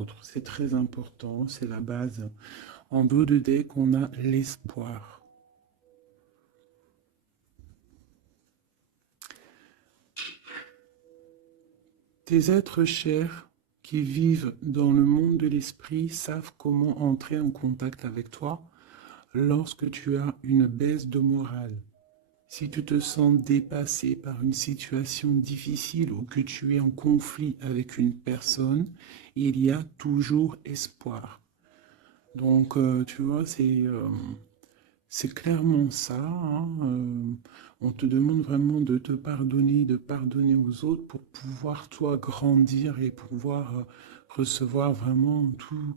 autres. C'est très important, c'est la base. En dos de deck, on a l'espoir. Tes êtres chers qui vivent dans le monde de l'esprit savent comment entrer en contact avec toi lorsque tu as une baisse de morale. Si tu te sens dépassé par une situation difficile ou que tu es en conflit avec une personne, il y a toujours espoir. Donc, tu vois, c'est clairement ça. Hein, on te demande vraiment de te pardonner, de pardonner aux autres pour pouvoir, toi, grandir et pouvoir recevoir vraiment tout,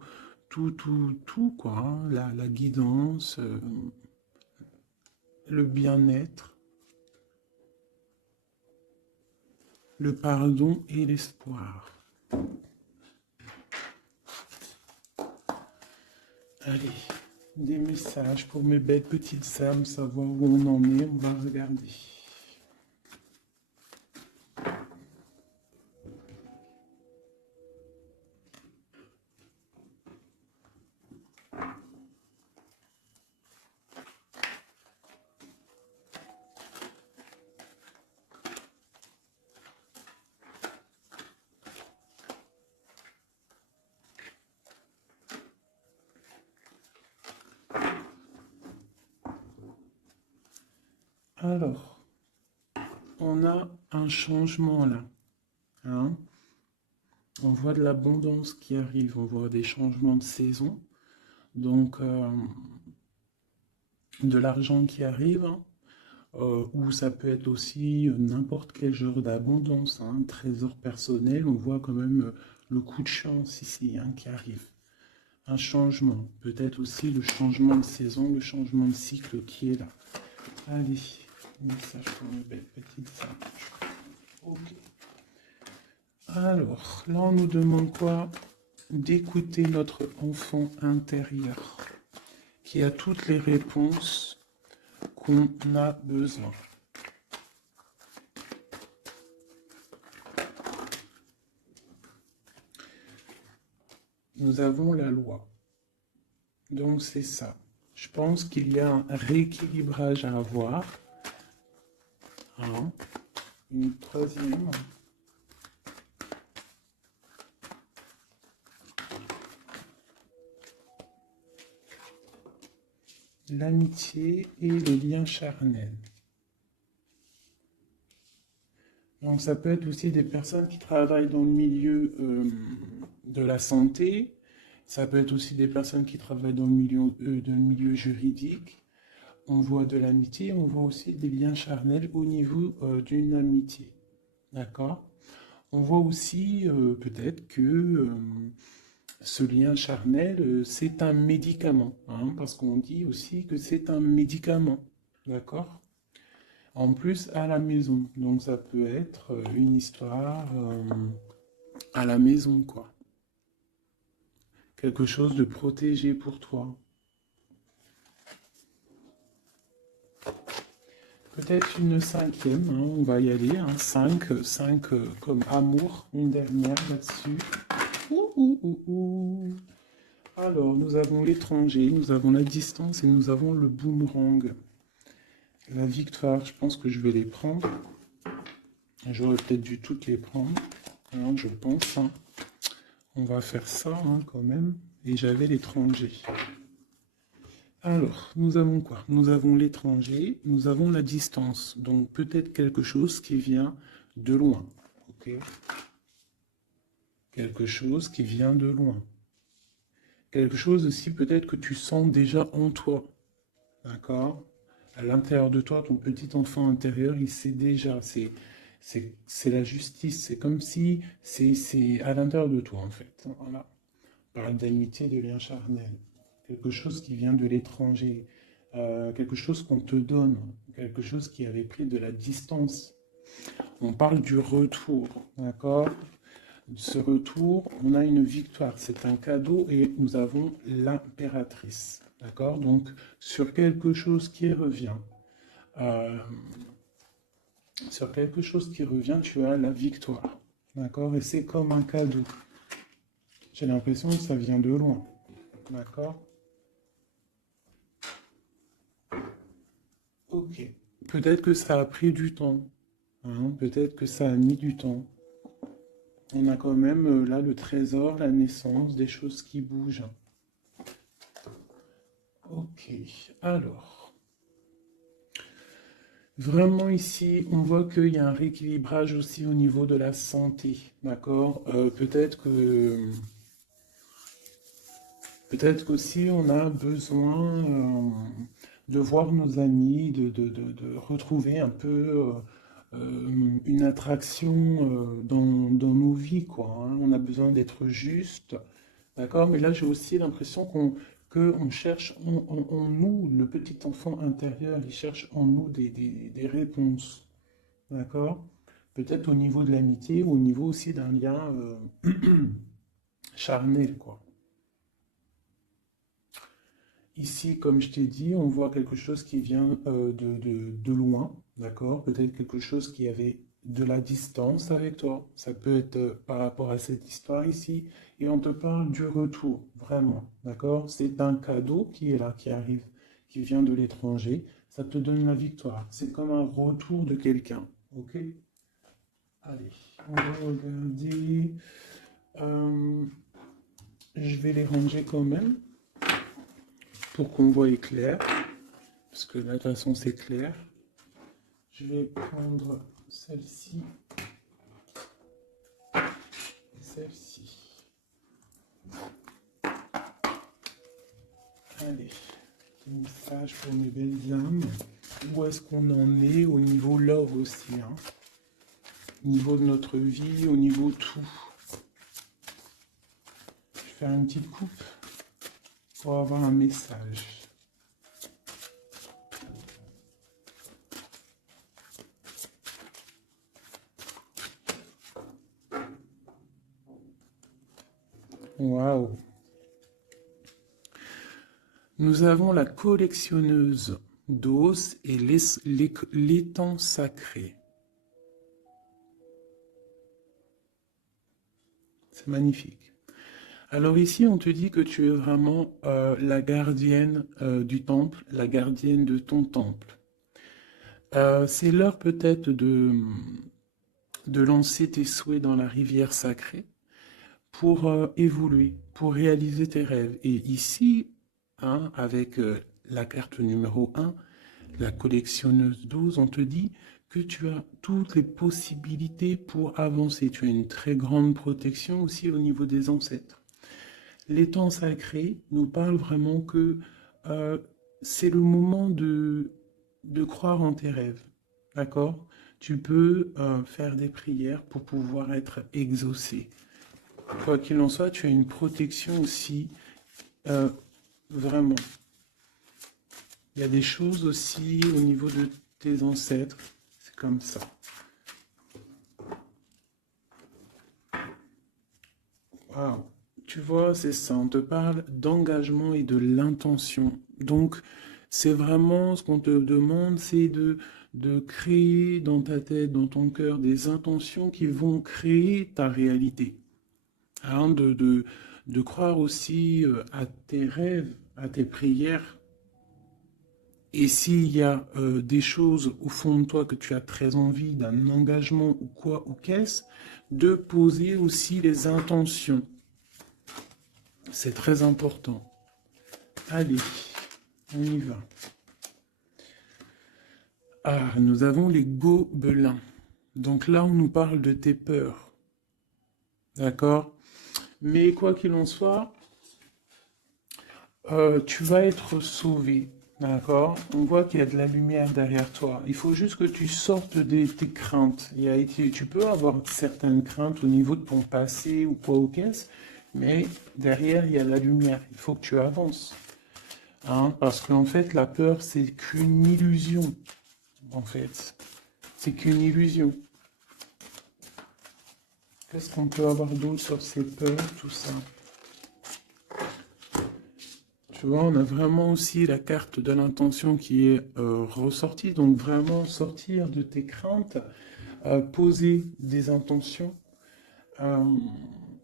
quoi. Hein, la guidance, le bien-être, le pardon et l'espoir. Allez, des messages pour mes belles petites âmes, savoir où on en est, on va regarder. Alors, on a un changement là. Hein. On voit de l'abondance qui arrive, on voit des changements de saison. Donc, de l'argent qui arrive, hein, ou ça peut être aussi n'importe quel genre d'abondance, hein, un trésor personnel. On voit quand même le coup de chance ici hein, qui arrive. Un changement, peut-être aussi le changement de saison, le changement de cycle qui est là. Allez, message pour une belle petite singe. Ok. Alors, là, on nous demande quoi? D'écouter notre enfant intérieur, qui a toutes les réponses qu'on a besoin. Nous avons la loi. Donc, c'est ça. Je pense qu'il y a un rééquilibrage à avoir. Hein. Une troisième. L'amitié et les liens charnels. Donc ça peut être aussi des personnes qui travaillent dans le milieu de la santé, ça peut être aussi des personnes qui travaillent dans le milieu juridique. On voit de l'amitié, on voit aussi des liens charnels au niveau d'une amitié. D'accord? On voit aussi peut-être que ce lien charnel, c'est un médicament, hein, parce qu'on dit aussi que c'est un médicament, d'accord? En plus, à la maison, donc ça peut être une histoire à la maison, quoi. Quelque chose de protégé pour toi. Peut-être une cinquième, hein, on va y aller, hein, 5 comme amour, une dernière là-dessus. Alors, nous avons l'étranger, nous avons la distance et nous avons le boomerang. La victoire, je pense que je vais les prendre. J'aurais peut-être dû toutes les prendre, hein, je pense. Hein. On va faire ça hein, quand même. Et j'avais l'étranger. Alors, nous avons quoi? Nous avons l'étranger, nous avons la distance. Donc peut-être quelque chose qui vient de loin. Ok? Quelque chose qui vient de loin. Quelque chose aussi peut-être que tu sens déjà en toi. D'accord? À l'intérieur de toi, ton petit enfant intérieur, il sait déjà. C'est la justice. C'est comme si c'est à l'intérieur de toi, en fait. Voilà. On parle d'amitié, de lien charnel. Quelque chose qui vient de l'étranger. Quelque chose qu'on te donne. Quelque chose qui avait pris de la distance. On parle du retour. D'accord? Ce retour, on a une victoire. C'est un cadeau et nous avons l'impératrice. D'accord? Donc, sur quelque chose qui revient. Sur quelque chose qui revient, tu as la victoire. D'accord? Et c'est comme un cadeau. J'ai l'impression que ça vient de loin. D'accord? Ok. Peut-être que ça a pris du temps. Hein, peut-être que ça a mis du temps. On a quand même là le trésor, la naissance, des choses qui bougent. Ok. Alors, vraiment ici, on voit qu'il y a un rééquilibrage aussi au niveau de la santé. D'accord? Peut-être qu'aussi on a besoin de voir nos amis, de retrouver un peu une attraction dans nos vies, quoi. Hein. On a besoin d'être juste, d'accord? Mais là, j'ai aussi l'impression qu'on cherche en nous, le petit enfant intérieur, il cherche en nous des réponses, d'accord? Peut-être au niveau de l'amitié ou au niveau aussi d'un lien charnel, quoi. Ici, comme je t'ai dit, on voit quelque chose qui vient de loin, d'accord? Peut-être quelque chose qui avait de la distance avec toi. Ça peut être par rapport à cette histoire ici. Et on te parle du retour, vraiment, d'accord? C'est un cadeau qui est là, qui arrive, qui vient de l'étranger. Ça te donne la victoire. C'est comme un retour de quelqu'un, ok? Allez, on va regarder. Euh, je vais les ranger quand même pour qu'on voie clair. Parce que là, de toute façon, c'est clair. Je vais prendre celle-ci et celle-ci. Allez, petit message pour mes belles âmes. Où est-ce qu'on en est au niveau love aussi, hein? Au niveau de notre vie, au niveau tout. Je vais faire une petite coupe pour avoir un message. Waouh! Nous avons la collectionneuse d'os et l'étang sacré. C'est magnifique. Alors ici, on te dit que tu es vraiment la gardienne du temple, la gardienne de ton temple. C'est l'heure peut-être de lancer tes souhaits dans la rivière sacrée pour évoluer, pour réaliser tes rêves. Et ici, hein, avec la carte numéro 1, la collectionneuse 12, on te dit que tu as toutes les possibilités pour avancer. Tu as une très grande protection aussi au niveau des ancêtres. L'étang sacré nous parle vraiment que c'est le moment de croire en tes rêves. D'accord? Tu peux faire des prières pour pouvoir être exaucé. Quoi qu'il en soit, tu as une protection aussi, vraiment. Il y a des choses aussi au niveau de tes ancêtres. C'est comme ça. Waouh. Tu vois, c'est ça. On te parle d'engagement et de l'intention. Donc, c'est vraiment ce qu'on te demande, c'est de créer dans ta tête, dans ton cœur, des intentions qui vont créer ta réalité. Hein, de croire aussi à tes rêves, à tes prières. Et s'il y a des choses au fond de toi que tu as très envie, d'un engagement ou quoi ou qu'est-ce, de poser aussi les intentions. C'est très important. Allez, on y va. Ah, nous avons les gobelins. Donc là, on nous parle de tes peurs. D'accord? Mais quoi qu'il en soit, tu vas être sauvé. D'accord? On voit qu'il y a de la lumière derrière toi. Il faut juste que tu sortes de tes craintes. Tu peux avoir certaines craintes au niveau de ton passé ou quoi ou qu'est-ce, mais derrière, il y a la lumière. Il faut que tu avances. Hein? Parce qu'en fait, la peur, c'est qu'une illusion. En fait, c'est qu'une illusion. Qu'est-ce qu'on peut avoir d'autre sur ces peurs, tout ça? Tu vois, on a vraiment aussi la carte de l'intention qui est ressortie. Donc vraiment sortir de tes craintes, poser des intentions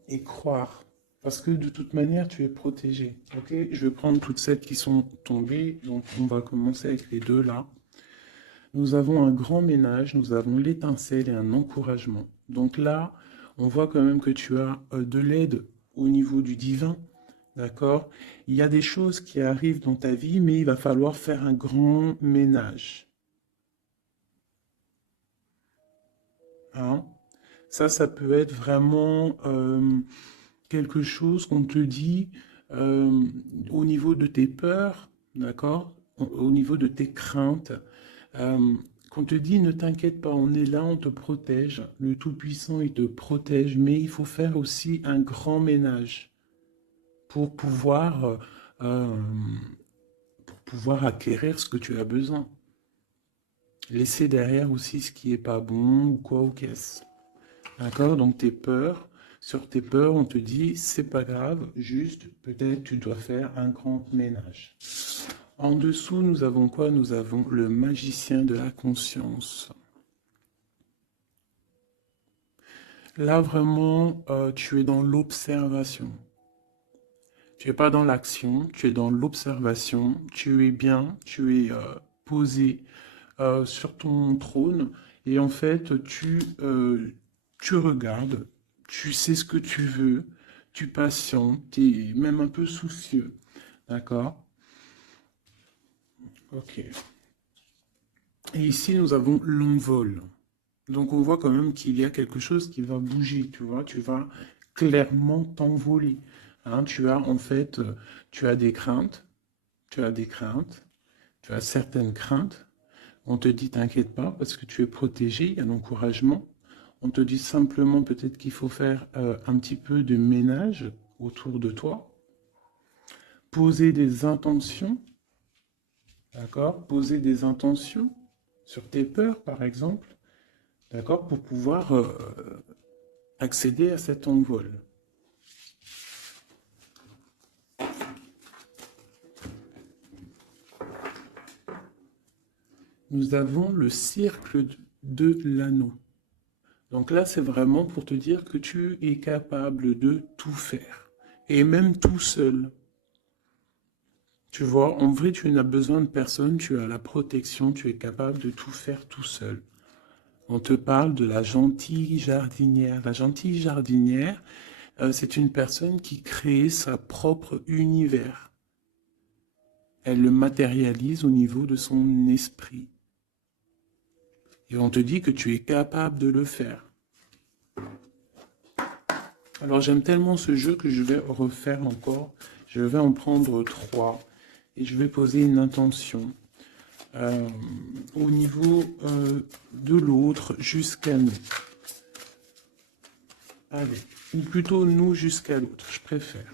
et croire. Parce que de toute manière, tu es protégé. Ok? Je vais prendre toutes celles qui sont tombées. Donc, on va commencer avec les deux là. Nous avons un grand ménage, nous avons l'étincelle et un encouragement. Donc là, on voit quand même que tu as de l'aide au niveau du divin. D'accord? Il y a des choses qui arrivent dans ta vie, mais il va falloir faire un grand ménage. Hein? Ça peut être vraiment quelque chose qu'on te dit euh, au niveau de tes peurs, d'accord? Au niveau de tes craintes, euh, qu'on te dit ne t'inquiète pas, on est là, on te protège. Le Tout-Puissant, il te protège, mais il faut faire aussi un grand ménage pour euh, pouvoir acquérir ce que tu as besoin. Laisser derrière aussi ce qui est pas bon ou quoi ou qu'est-ce. D'accord? Donc tes peurs, sur tes peurs, on te dit, c'est pas grave, juste peut-être tu dois faire un grand ménage. En dessous, nous avons quoi? Nous avons le magicien de la conscience. Là, vraiment, tu es dans l'observation. Tu n'es pas dans l'action, tu es dans l'observation. Tu es bien, tu es posé sur ton trône et en fait, tu regardes, tu sais ce que tu veux, tu patientes, tu es même un peu soucieux. D'accord? Ok. Et ici, nous avons l'envol. Donc, on voit quand même qu'il y a quelque chose qui va bouger, tu vois, tu vas clairement t'envoler. Hein, tu as en fait, tu as des craintes, tu as des craintes, tu as certaines craintes. On te dit, t'inquiète pas, parce que tu es protégé, il y a l'encouragement. On te dit simplement peut-être qu'il faut faire un petit peu de ménage autour de toi, poser des intentions, d'accord? Poser des intentions sur tes peurs, par exemple, d'accord? Pour pouvoir accéder à cet envol. Nous avons le cercle de l'anneau. Donc là, c'est vraiment pour te dire que tu es capable de tout faire. Et même tout seul. Tu vois, en vrai, tu n'as besoin de personne, tu as la protection, tu es capable de tout faire tout seul. On te parle de la gentille jardinière. La gentille jardinière, c'est une personne qui crée sa propre univers. Elle le matérialise au niveau de son esprit. Et on te dit que tu es capable de le faire. Alors j'aime tellement ce jeu que je vais refaire encore. Je vais en prendre 3 et je vais poser une intention au niveau de l'autre jusqu'à nous. Allez, ou plutôt nous jusqu'à l'autre, je préfère.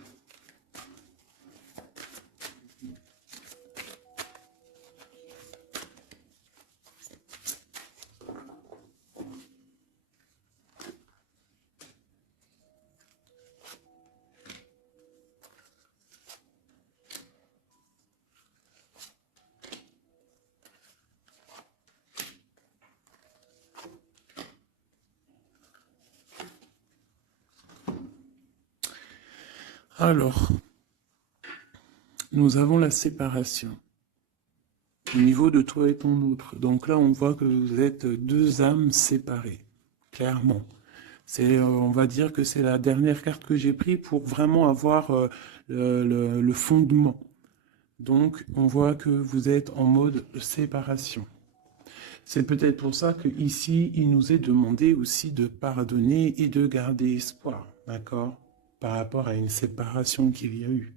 Alors, nous avons la séparation au niveau de toi et ton autre. Donc là, on voit que vous êtes deux âmes séparées, clairement. On va dire que c'est la dernière carte que j'ai prise pour vraiment avoir le fondement. Donc, on voit que vous êtes en mode séparation. C'est peut-être pour ça que ici, il nous est demandé aussi de pardonner et de garder espoir, d'accord? Par rapport à une séparation qu'il y a eu.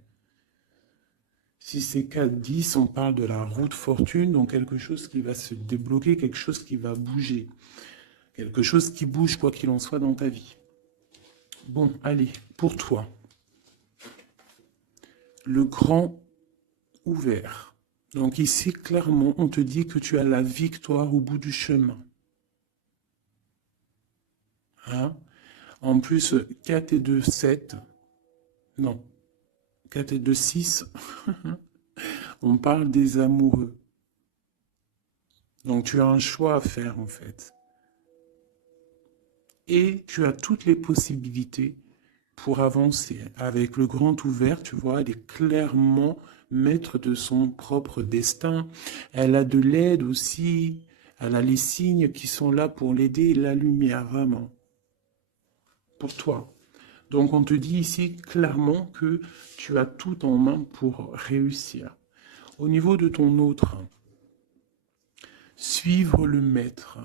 Si c'est 4-10, on parle de la route fortune, donc quelque chose qui va se débloquer, quelque chose qui va bouger. Quelque chose qui bouge, quoi qu'il en soit, dans ta vie. Bon, allez, pour toi. Le grand ouvert. Donc ici, clairement, on te dit que tu as la victoire au bout du chemin. Hein? En plus, 4 et 2, 7. Non. 4 et 2, 6. On parle des amoureux. Donc tu as un choix à faire, en fait. Et tu as toutes les possibilités pour avancer. Avec le grand ouvert, tu vois, elle est clairement maître de son propre destin. Elle a de l'aide aussi. Elle a les signes qui sont là pour l'aider, la lumière, vraiment. Pour toi. Donc on te dit ici clairement que tu as tout en main pour réussir. Au niveau de ton autre, suivre le maître.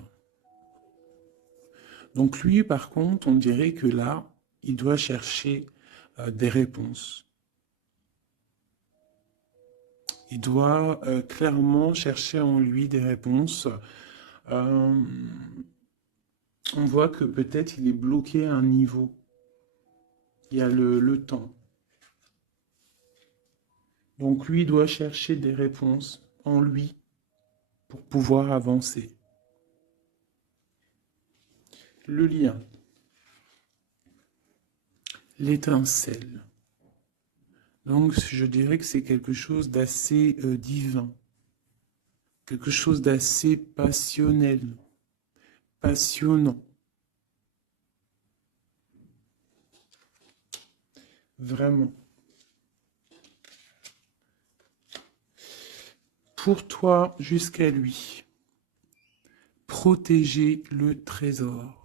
Donc lui, par contre, on dirait que là, il doit chercher des réponses. Il doit clairement chercher en lui des réponses. On voit que peut-être il est bloqué à un niveau. Il y a le temps. Donc lui doit chercher des réponses en lui pour pouvoir avancer. Le lien. L'étincelle. Donc je dirais que c'est quelque chose d'assez divin. Quelque chose d'assez passionnel. Passionnant. Vraiment. Pour toi jusqu'à lui. Protéger le trésor.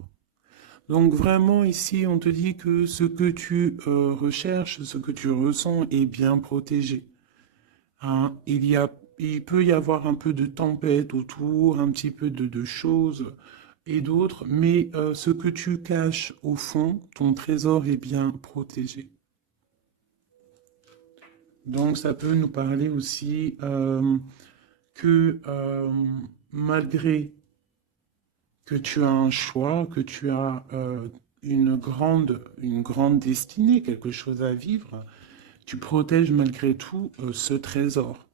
Donc vraiment ici on te dit que ce que tu recherches, ce que tu ressens est bien protégé. Hein, il peut y avoir un peu de tempête autour, un petit peu de choses et d'autres, mais ce que tu caches au fond, ton trésor est bien protégé. Donc ça peut nous parler aussi que malgré que tu as un choix, que tu as une grande destinée, quelque chose à vivre, tu protèges malgré tout ce trésor.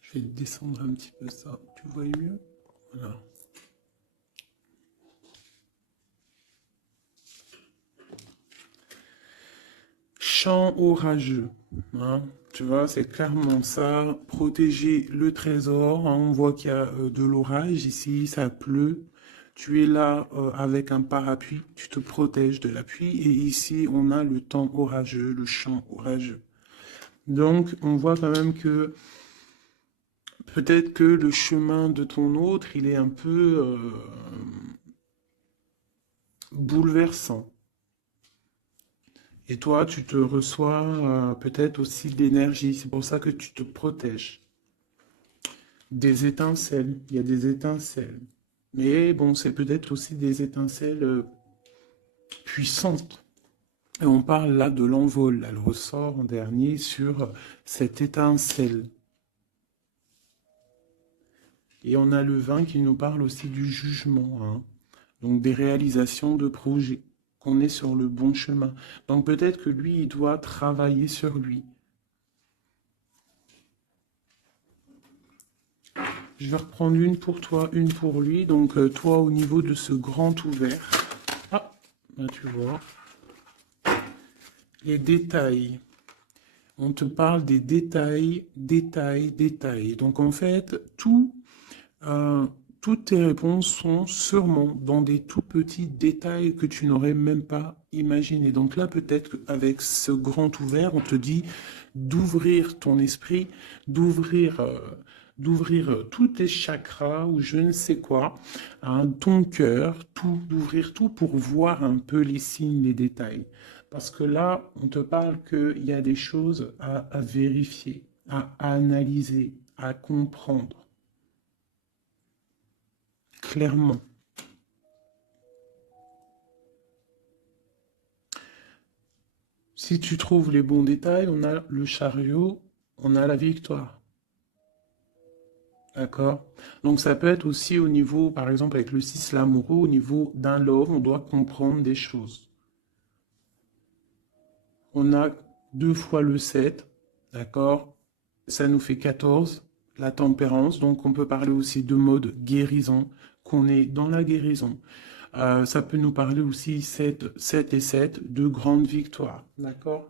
Je vais descendre un petit peu ça, tu vois mieux? Voilà. Chant orageux, hein, tu vois, c'est clairement ça. Protéger le trésor, hein, on voit qu'il y a de l'orage ici, ça pleut. Tu es là avec un parapluie, tu te protèges de la pluie. Et ici, on a le temps orageux, le champ orageux. Donc, on voit quand même que peut-être que le chemin de ton autre, il est un peu bouleversant. Et toi, tu te reçois peut-être aussi de l'énergie. C'est pour ça que tu te protèges. Des étincelles. Il y a des étincelles. Mais bon, c'est peut-être aussi des étincelles puissantes. Et on parle là de l'envol. Elle ressort en dernier sur cette étincelle. Et on a le vin qui nous parle aussi du jugement. Hein. Donc des réalisations de projets. Qu'on est sur le bon chemin. Donc peut-être que lui, il doit travailler sur lui. Je vais reprendre une pour toi, une pour lui. Donc toi, au niveau de ce grand ouvert. Ah, là tu vois. Les détails. On te parle des détails, détails, détails. Donc en fait, toutes tes réponses sont sûrement dans des tout petits détails que tu n'aurais même pas imaginé. Donc là, peut-être qu'avec ce grand ouvert, on te dit d'ouvrir ton esprit, d'ouvrir tous tes chakras ou je ne sais quoi, hein, ton cœur, tout, d'ouvrir tout pour voir un peu les signes, les détails. Parce que là, on te parle qu'il y a des choses à vérifier, à analyser, à comprendre. Clairement. Si tu trouves les bons détails, on a le chariot, on a la victoire. D'accord? Donc ça peut être aussi au niveau, par exemple avec le 6 l'amoureux, au niveau d'un love, on doit comprendre des choses. On a 2 fois le 7, d'accord? Ça nous fait 14, la tempérance. Donc on peut parler aussi de mode guérison, qu'on est dans la guérison. Ça peut nous parler aussi 7 et 7, de grandes victoires, d'accord?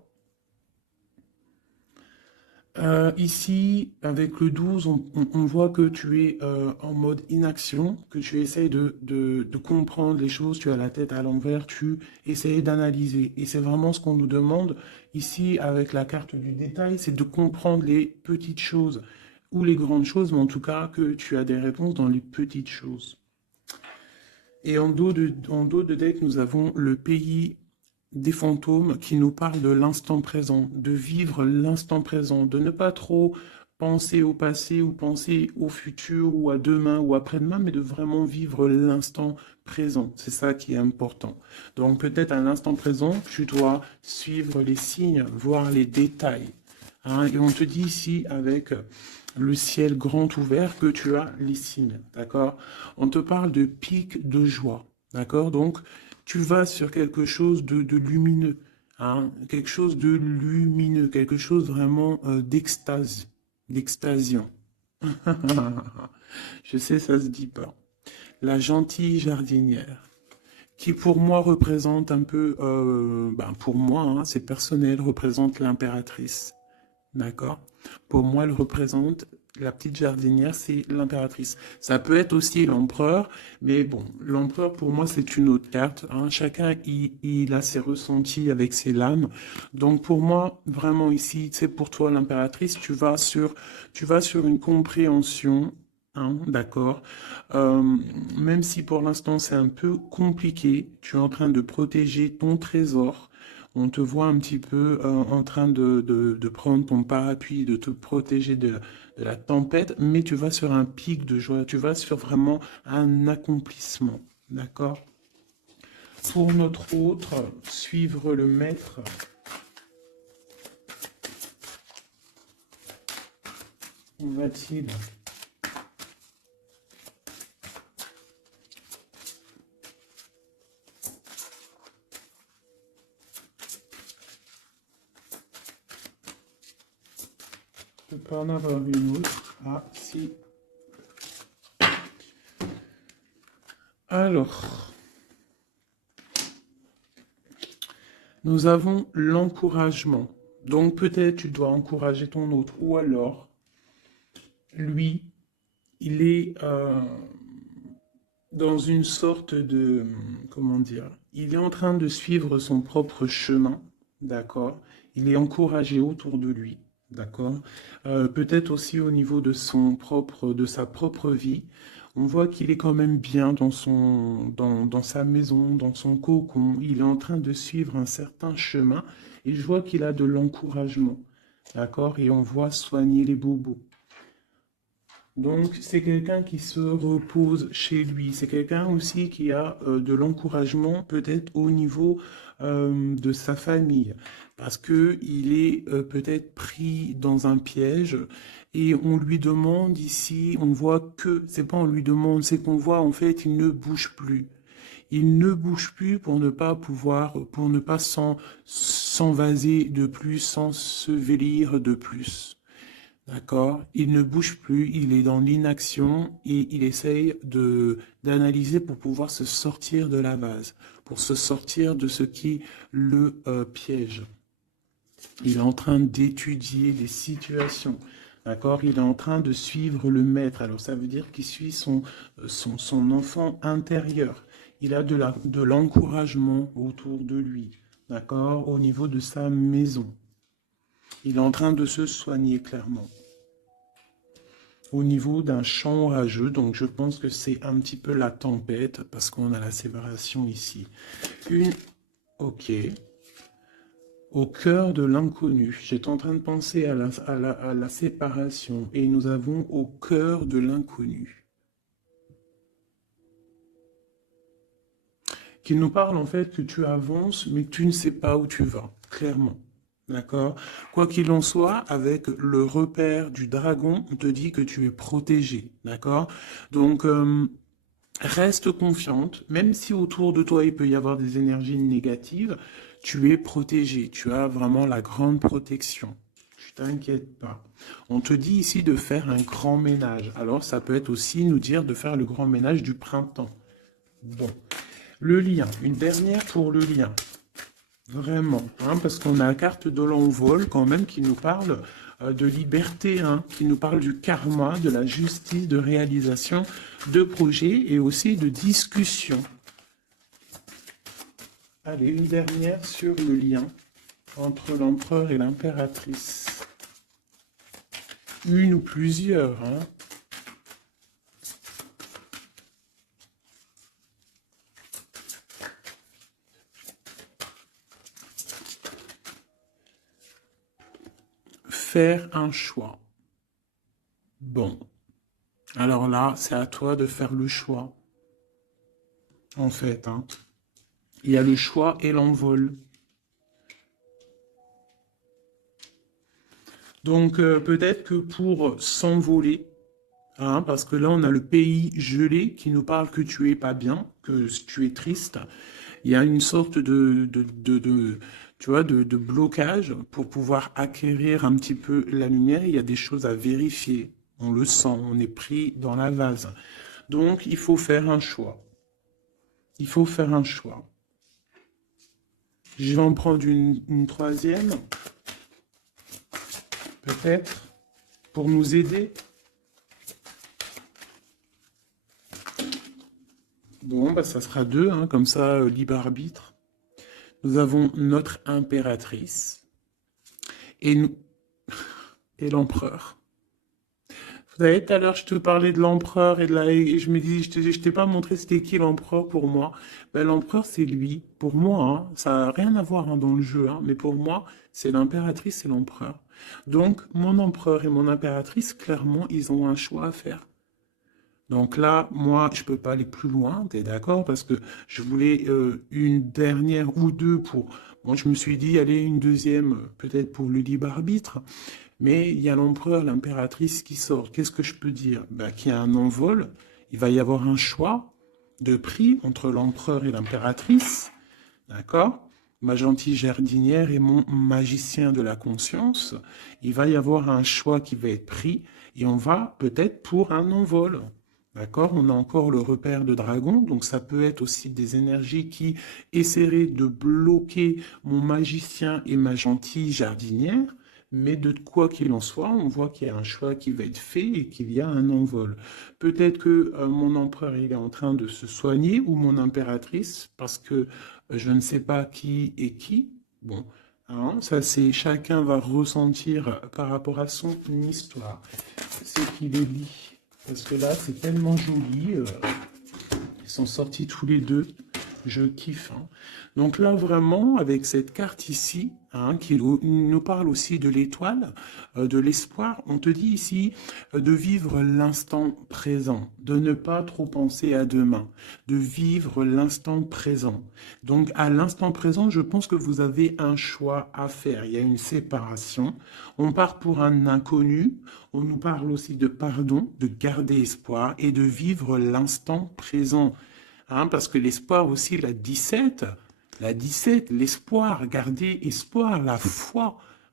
Ici, avec le 12, on voit que tu es en mode inaction, que tu essayes de comprendre les choses, tu as la tête à l'envers, tu essayes d'analyser. Et c'est vraiment ce qu'on nous demande ici avec la carte du détail, c'est de comprendre les petites choses ou les grandes choses, mais en tout cas que tu as des réponses dans les petites choses. Et en dos de deck, nous avons le pays des fantômes qui nous parlent de l'instant présent, de vivre l'instant présent, de ne pas trop penser au passé ou penser au futur ou à demain ou après-demain, mais de vraiment vivre l'instant présent. C'est ça qui est important. Donc peut-être à l'instant présent, tu dois suivre les signes, voir les détails. Hein, et on te dit ici avec le ciel grand ouvert que tu as les signes, d'accord? On te parle de pic de joie, d'accord? Donc, tu vas sur quelque chose de lumineux, hein? Quelque chose de lumineux, quelque chose vraiment d'extase, d'extasiant. Je sais, ça se dit pas. La gentille jardinière, qui pour moi représente un peu, pour moi, hein, c'est personnel, représente l'impératrice. D'accord? Pour moi, elle représente la petite jardinière, c'est l'impératrice. Ça peut être aussi l'empereur, mais bon, l'empereur pour moi c'est une autre carte. Hein. Chacun il a ses ressentis avec ses lames. Donc pour moi, vraiment ici, c'est pour toi l'impératrice, tu vas sur une compréhension. Hein, d'accord. Euh, Même si pour l'instant c'est un peu compliqué, tu es en train de protéger ton trésor. On te voit un petit peu en train de prendre ton parapluie, de te protéger de la tempête, mais tu vas sur un pic de joie, tu vas sur vraiment un accomplissement. D'accord? Pour notre autre, suivre le maître. Où va-t-il? Je peux pas en avoir une autre. Ah, si. Alors, nous avons l'encouragement. Donc peut-être tu dois encourager ton autre. Ou alors, lui, il est dans une sorte de, comment dire, il est en train de suivre son propre chemin, d'accord? Il est encouragé autour de lui, d'accord? Peut-être aussi au niveau de de sa propre vie. On voit qu'il est quand même bien dans sa maison, dans son cocon. Il est en train de suivre un certain chemin et je vois qu'il a de l'encouragement, d'accord? Et on voit soigner les bobos. Donc, c'est quelqu'un qui se repose chez lui. C'est quelqu'un aussi qui a de l'encouragement, peut-être au niveau de sa famille, parce que il est peut-être pris dans un piège et on lui demande ici, on voit que, c'est pas on lui demande, c'est qu'on voit en fait, il ne bouge plus. Il ne bouge plus pour ne pas pouvoir, pour ne pas s'envaser de plus, s'ensevelir de plus. D'accord? Il ne bouge plus, il est dans l'inaction et il essaye d'analyser pour pouvoir se sortir de la base, pour se sortir de ce qui le piège. Il est en train d'étudier les situations. D'accord? Il est en train de suivre le maître. Alors ça veut dire qu'il suit son enfant intérieur. Il a de l'encouragement autour de lui. D'accord? Au niveau de sa maison. Il est en train de se soigner clairement. Au niveau d'un champ orageux, donc je pense que c'est un petit peu la tempête, parce qu'on a la séparation ici. Ok. Au cœur de l'inconnu. J'étais en train de penser à la séparation, et nous avons au cœur de l'inconnu. Qui nous parle en fait que tu avances, mais que tu ne sais pas où tu vas, clairement. D'accord? Quoi qu'il en soit, avec le repère du dragon, on te dit que tu es protégé. D'accord? Donc, reste confiante, même si autour de toi il peut y avoir des énergies négatives, tu es protégé. Tu as vraiment la grande protection. Tu t'inquiètes pas. On te dit ici de faire un grand ménage. Alors, ça peut être aussi nous dire de faire le grand ménage du printemps. Bon. Le lien, une dernière pour le lien. Vraiment, hein, parce qu'on a la carte de l'envol quand même qui nous parle de liberté, hein, qui nous parle du karma, de la justice, de réalisation de projets et aussi de discussion. Allez, une dernière sur le lien entre l'empereur et l'impératrice. Une ou plusieurs, hein. Faire un choix. Bon, alors là, c'est à toi de faire le choix, en fait, hein. Il y a le choix et l'envol. Donc, peut-être que pour s'envoler, hein, parce que là, on a le pays gelé qui nous parle que tu es pas bien, que tu es triste. Il y a une sorte tu vois, de blocage pour pouvoir acquérir un petit peu la lumière. Il y a des choses à vérifier. On le sent, on est pris dans la vase. Donc, il faut faire un choix. Il faut faire un choix. Je vais en prendre une troisième, peut-être, pour nous aider. Bon, bah, ça sera deux, hein, comme ça, libre arbitre. Nous avons notre impératrice et, nous, et l'empereur. Vous savez, tout à l'heure, je te parlais de l'empereur et je me dis, je t'ai pas montré c'était qui l'empereur pour moi. Ben, l'empereur, c'est lui. Pour moi, hein, ça n'a rien à voir hein, dans le jeu, hein, mais pour moi, c'est l'impératrice et l'empereur. Donc, mon empereur et mon impératrice, clairement, ils ont un choix à faire. Donc là, moi, je peux pas aller plus loin, t'es d'accord? Parce que je voulais une dernière ou deux pour... Bon, je me suis dit, allez, une deuxième, peut-être pour le libre arbitre. Mais il y a l'empereur, l'impératrice qui sort. Qu'est-ce que je peux dire? Ben, qu'il y a un envol, il va y avoir un choix de prix entre l'empereur et l'impératrice, d'accord? Ma gentille jardinière et mon magicien de la conscience. Il va y avoir un choix qui va être pris et on va peut-être pour un envol. D'accord? On a encore le repère de dragon, donc ça peut être aussi des énergies qui essaieraient de bloquer mon magicien et ma gentille jardinière. Mais de quoi qu'il en soit, on voit qu'il y a un choix qui va être fait et qu'il y a un envol. Peut-être que mon empereur il est en train de se soigner ou mon impératrice, parce que je ne sais pas qui est qui. Bon, hein, ça c'est chacun va ressentir par rapport à son histoire. C'est qu'il est lit. Parce que là, c'est tellement joli. Ils sont sortis tous les deux. Je kiffe, hein. Donc là, vraiment, avec cette carte ici, hein, qui nous parle aussi de l'étoile, de l'espoir, on te dit ici de vivre l'instant présent, de ne pas trop penser à demain, de vivre l'instant présent. Donc à l'instant présent, je pense que vous avez un choix à faire. Il y a une séparation. On part pour un inconnu. On nous parle aussi de pardon, de garder espoir et de vivre l'instant présent. Hein, parce que l'espoir aussi, la 17, l'espoir, garder espoir,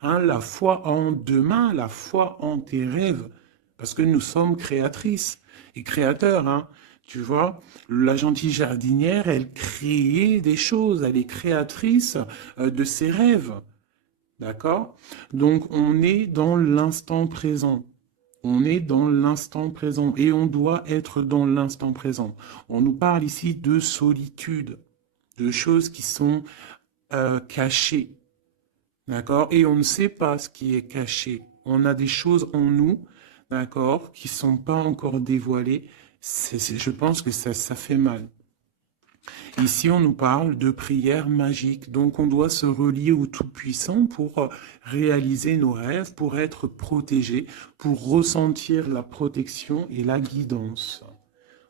hein, la foi en demain, la foi en tes rêves, parce que nous sommes créatrices et créateurs, hein, tu vois, la gentille jardinière, elle crée des choses, elle est créatrice de ses rêves, d'accord? Donc on est dans l'instant présent. On est dans l'instant présent et on doit être dans l'instant présent. On nous parle ici de solitude, de choses qui sont cachées, d'accord? Et on ne sait pas ce qui est caché. On a des choses en nous, d'accord, qui ne sont pas encore dévoilées. Je pense que ça fait mal. Ici, on nous parle de prière magique, donc on doit se relier au Tout-Puissant pour réaliser nos rêves, pour être protégé, pour ressentir la protection et la guidance.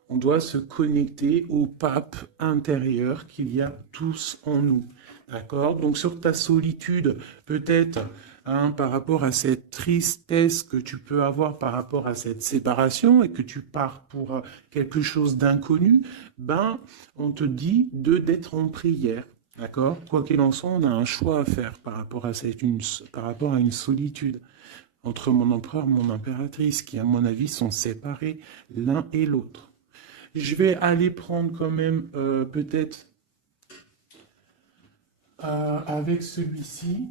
On doit se connecter au pape intérieur qu'il y a tous en nous. D'accord? Donc sur ta solitude, peut-être hein, par rapport à cette tristesse que tu peux avoir par rapport à cette séparation et que tu pars pour quelque chose d'inconnu, ben on te dit d'être en prière. D'accord? Quoi qu'il en soit, on a un choix à faire par rapport à par rapport à une solitude entre mon empereur et mon impératrice, qui à mon avis sont séparés l'un et l'autre. Je vais aller prendre quand même peut-être avec celui-ci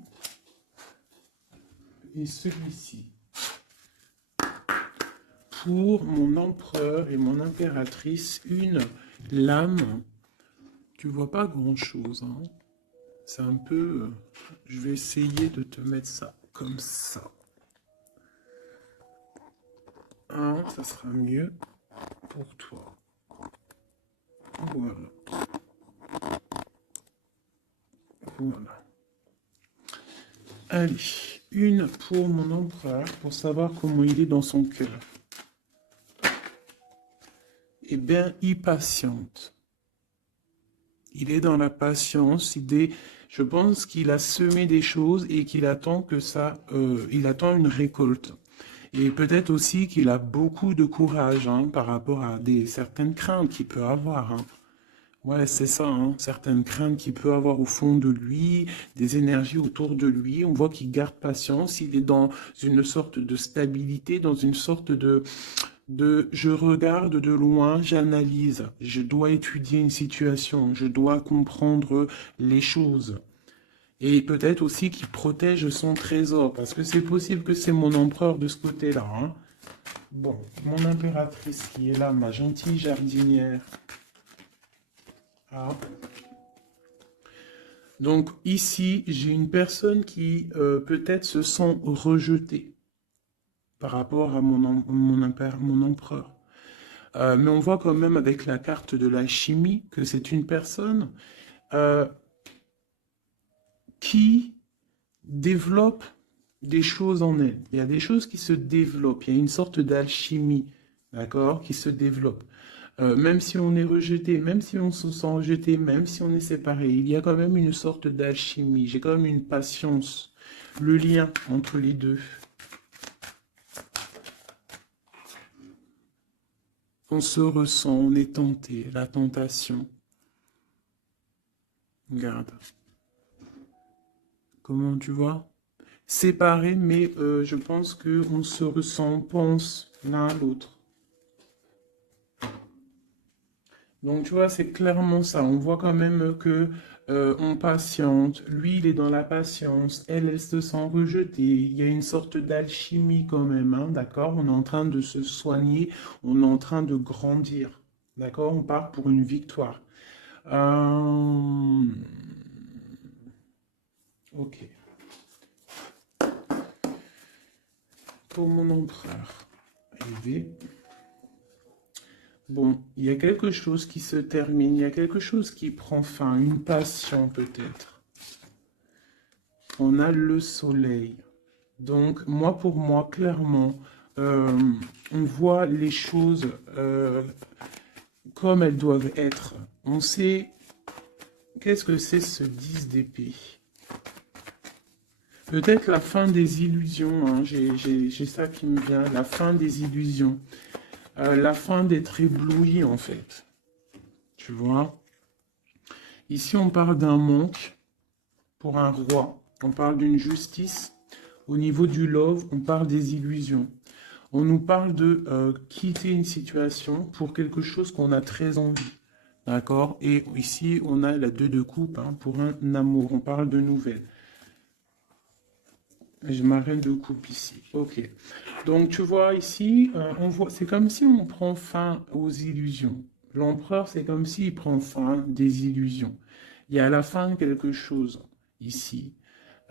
et celui-ci. Pour mon empereur et mon impératrice, une lame. Tu vois pas grand-chose, hein. C'est un peu... je vais essayer de te mettre ça comme ça. Hein, ça sera mieux pour toi. Voilà. Voilà. Allez, une pour mon empereur, pour savoir comment il est dans son cœur. Eh bien, il patiente. Il est dans la patience, je pense qu'il a semé des choses et qu'il attend que ça, il attend une récolte. Et peut-être aussi qu'il a beaucoup de courage, hein, par rapport à certaines craintes qu'il peut avoir, hein. Ouais, c'est ça, hein, certaines craintes qu'il peut avoir au fond de lui, des énergies autour de lui. On voit qu'il garde patience, il est dans une sorte de stabilité, dans une sorte de je regarde de loin, j'analyse, je dois étudier une situation, je dois comprendre les choses. Et peut-être aussi qu'il protège son trésor, parce que c'est possible que c'est mon empereur de ce côté-là, hein. Bon, mon impératrice qui est là, ma gentille jardinière. Ah. Donc ici, j'ai une personne qui peut-être se sent rejetée par rapport à mon empereur. Mais on voit quand même avec la carte de la chimie que c'est une personne euh, qui développe des choses en elle. Il y a des choses qui se développent. Il y a une sorte d'alchimie, d'accord, qui se développe. Même si on est rejeté, même si on se sent rejeté, même si on est séparé, il y a quand même une sorte d'alchimie. J'ai quand même une patience. Le lien entre les deux. On se ressent, on est tenté, la tentation. Regarde. Comment tu vois? Séparés, mais je pense qu'on se ressent, on pense l'un à l'autre. Donc tu vois, c'est clairement ça. On voit quand même que on patiente. Lui, il est dans la patience. Elle se sent rejetée. Il y a une sorte d'alchimie quand même, hein, d'accord? On est en train de se soigner. On est en train de grandir. D'accord? On part pour une victoire. Ok. Pour mon empereur. Élevé. Bon, il y a quelque chose qui se termine, il y a quelque chose qui prend fin, une passion peut-être. On a le soleil. Donc, moi, pour moi, clairement, euh, on voit les choses comme elles doivent être. On sait qu'est-ce que c'est ce 10 d'épée. Peut-être la fin des illusions, hein, j'ai ça qui me vient, la fin des illusions. La fin d'être ébloui, en fait. Tu vois? Ici, on parle d'un manque pour un roi. On parle d'une justice. Au niveau du love, on parle des illusions. On nous parle de quitter une situation pour quelque chose qu'on a très envie. D'accord? Et ici, on a la 2 de coupe, hein, pour un amour. On parle de nouvelles. Je m'arrête de coupe ici. Ok. Donc, tu vois ici, on voit, c'est comme si on prend fin aux illusions. L'empereur, c'est comme s'il prend fin des illusions. Il y a la fin de quelque chose ici.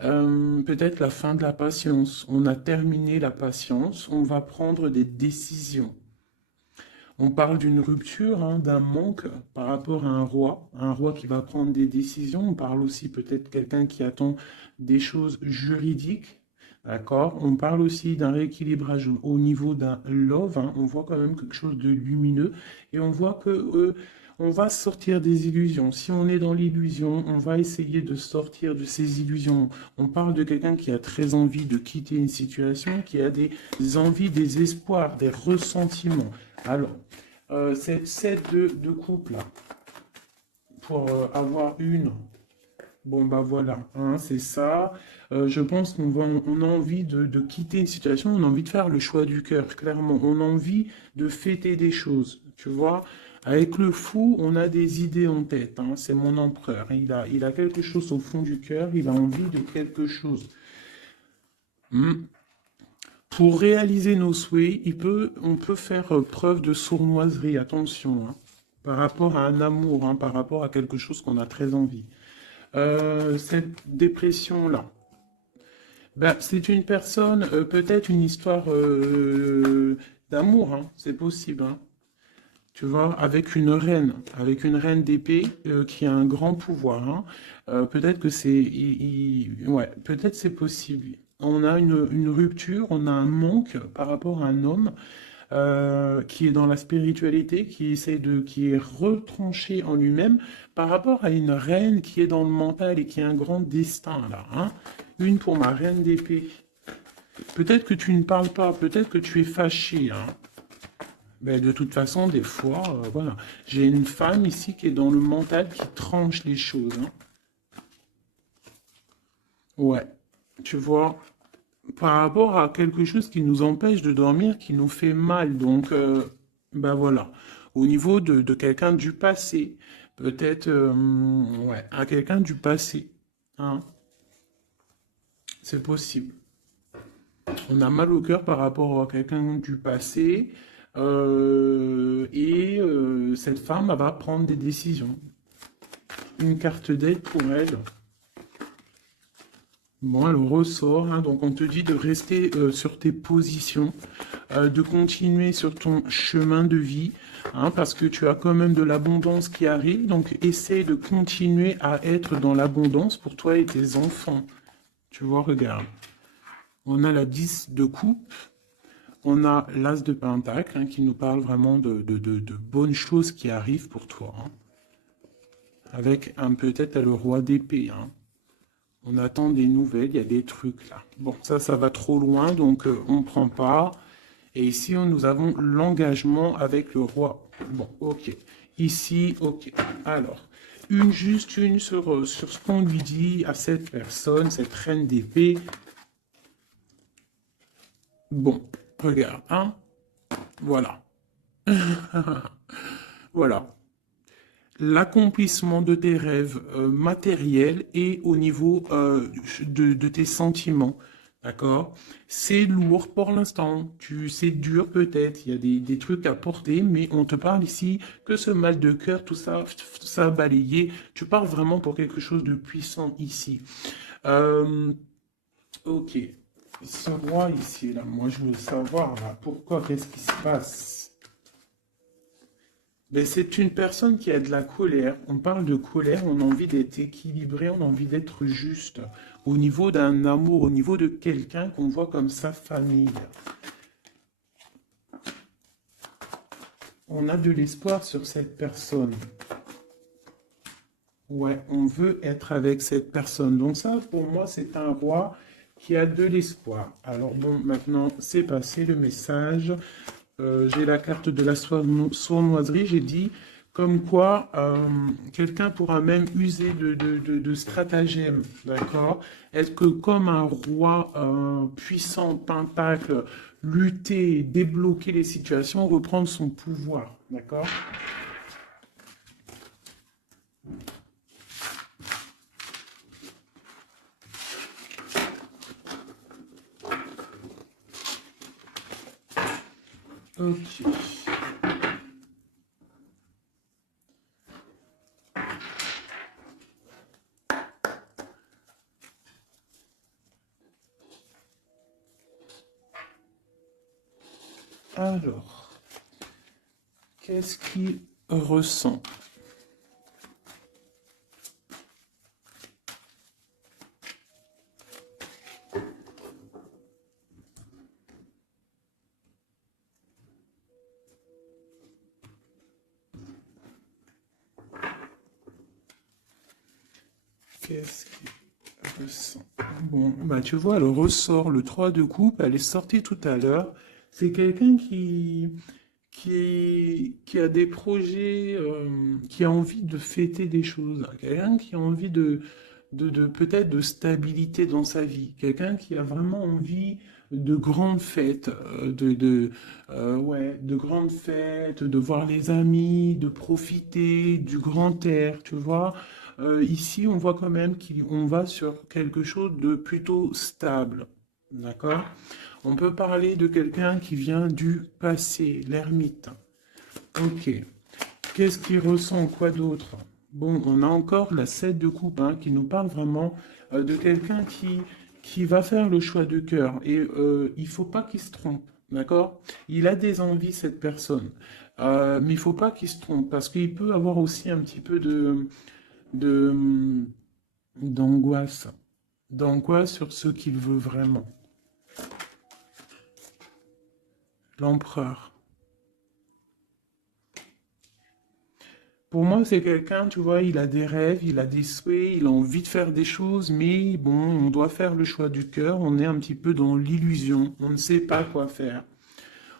Peut-être la fin de la patience. On a terminé la patience. On va prendre des décisions. On parle d'une rupture, hein, d'un manque par rapport à un roi qui va prendre des décisions. On parle aussi peut-être quelqu'un qui attend des choses juridiques. D'accord? On parle aussi d'un rééquilibrage au niveau d'un love, hein. On voit quand même quelque chose de lumineux et on voit que on va sortir des illusions. Si on est dans l'illusion, on va essayer de sortir de ces illusions. On parle de quelqu'un qui a très envie de quitter une situation, qui a des envies, des espoirs, des ressentiments. Alors, cette de couple là, pour avoir une. Bon, bah voilà, hein, c'est ça. Je pense on a envie de quitter une situation, on a envie de faire le choix du cœur, clairement. On a envie de fêter des choses, tu vois. Avec le fou, on a des idées en tête, hein. C'est mon empereur. Il a quelque chose au fond du cœur, il a envie de quelque chose. Hmm. Pour réaliser nos souhaits, on peut faire preuve de sournoiserie, attention, hein, par rapport à un amour, hein, par rapport à quelque chose qu'on a très envie. Cette dépression-là, ben, c'est une personne, peut-être une histoire d'amour, hein, c'est possible, hein. Tu vois, avec une reine d'épée qui a un grand pouvoir, hein. Peut-être que ouais, peut-être c'est possible. On a une rupture, on a un manque par rapport à un homme qui est dans la spiritualité, qui est retranché en lui-même, par rapport à une reine qui est dans le mental et qui a un grand destin là, hein. Une pour ma reine d'épée. Peut-être que tu ne parles pas, peut-être que tu es fâché, hein. Mais de toute façon, des fois, voilà. J'ai une femme ici qui est dans le mental qui tranche les choses, hein. Ouais. Tu vois, par rapport à quelque chose qui nous empêche de dormir, qui nous fait mal. Donc, ben voilà. Au niveau de quelqu'un du passé, peut-être, ouais, à quelqu'un du passé, hein. C'est possible. On a mal au cœur par rapport à quelqu'un du passé. Cette femme elle va prendre des décisions. Une carte d'aide pour elle. Bon, elle ressort, hein, donc on te dit de rester sur tes positions, de continuer sur ton chemin de vie, hein, parce que tu as quand même de l'abondance qui arrive, donc essaye de continuer à être dans l'abondance pour toi et tes enfants. Tu vois, regarde. On a la 10 de coupe, on a l'as de pentacle, hein, qui nous parle vraiment de bonnes choses qui arrivent pour toi, hein. Avec peut-être le roi d'épée, hein. On attend des nouvelles, il y a des trucs là. Bon, ça va trop loin, donc on ne prend pas. Et ici, nous avons l'engagement avec le roi. Bon, ok. Ici, ok. Alors, juste une sur ce qu'on lui dit à cette personne, cette reine d'épée. Bon, regarde, hein. Voilà. Voilà. L'accomplissement de tes rêves matériels et au niveau de tes sentiments. D'accord? C'est lourd pour l'instant. C'est dur peut-être. Il y a des trucs à porter, mais on te parle ici que ce mal de cœur, tout ça balayé. Tu parles vraiment pour quelque chose de puissant ici. Euh, ok. Ce roi ici, là, moi je veux savoir, là, pourquoi, qu'est-ce qui se passe? Ben, c'est une personne qui a de la colère. On parle de colère, on a envie d'être équilibré, on a envie d'être juste. Au niveau d'un amour, au niveau de quelqu'un qu'on voit comme sa famille. On a de l'espoir sur cette personne. Ouais, on veut être avec cette personne. Donc ça, pour moi, c'est un roi qui a de l'espoir. Alors bon, maintenant, c'est passé le message. J'ai la carte de la sournoiserie, j'ai dit comme quoi quelqu'un pourra même user de stratagèmes, d'accord? Est-ce que comme un roi puissant, pentacle, lutter, débloquer les situations, reprendre son pouvoir, d'accord? Ok. Alors, qu'est-ce qu'il ressent? Qu'est-ce qu'il ressent? Bon, bah tu vois, elle ressort le 3 de coupe, elle est sortie tout à l'heure. C'est quelqu'un qui a des projets, qui a envie de fêter des choses, quelqu'un qui a envie peut-être de stabilité dans sa vie. Quelqu'un qui a vraiment envie de grandes fêtes, ouais, de grandes fêtes, de voir les amis, de profiter du grand air, tu vois. Ici, on voit quand même qu'on va sur quelque chose de plutôt stable, d'accord? On peut parler de quelqu'un qui vient du passé, l'ermite. Ok. Qu'est-ce qu'il ressent? Quoi d'autre? Bon, on a encore la 7 de coupe hein, qui nous parle vraiment de quelqu'un qui va faire le choix de cœur. Et il faut pas qu'il se trompe, d'accord? Il a des envies, cette personne. Mais il faut pas qu'il se trompe parce qu'il peut avoir aussi un petit peu de, d'angoisse. D'angoisse sur ce qu'il veut vraiment. L'empereur. Pour moi, c'est quelqu'un, tu vois, il a des rêves, il a des souhaits, il a envie de faire des choses, mais bon, on doit faire le choix du cœur, on est un petit peu dans l'illusion, on ne sait pas quoi faire.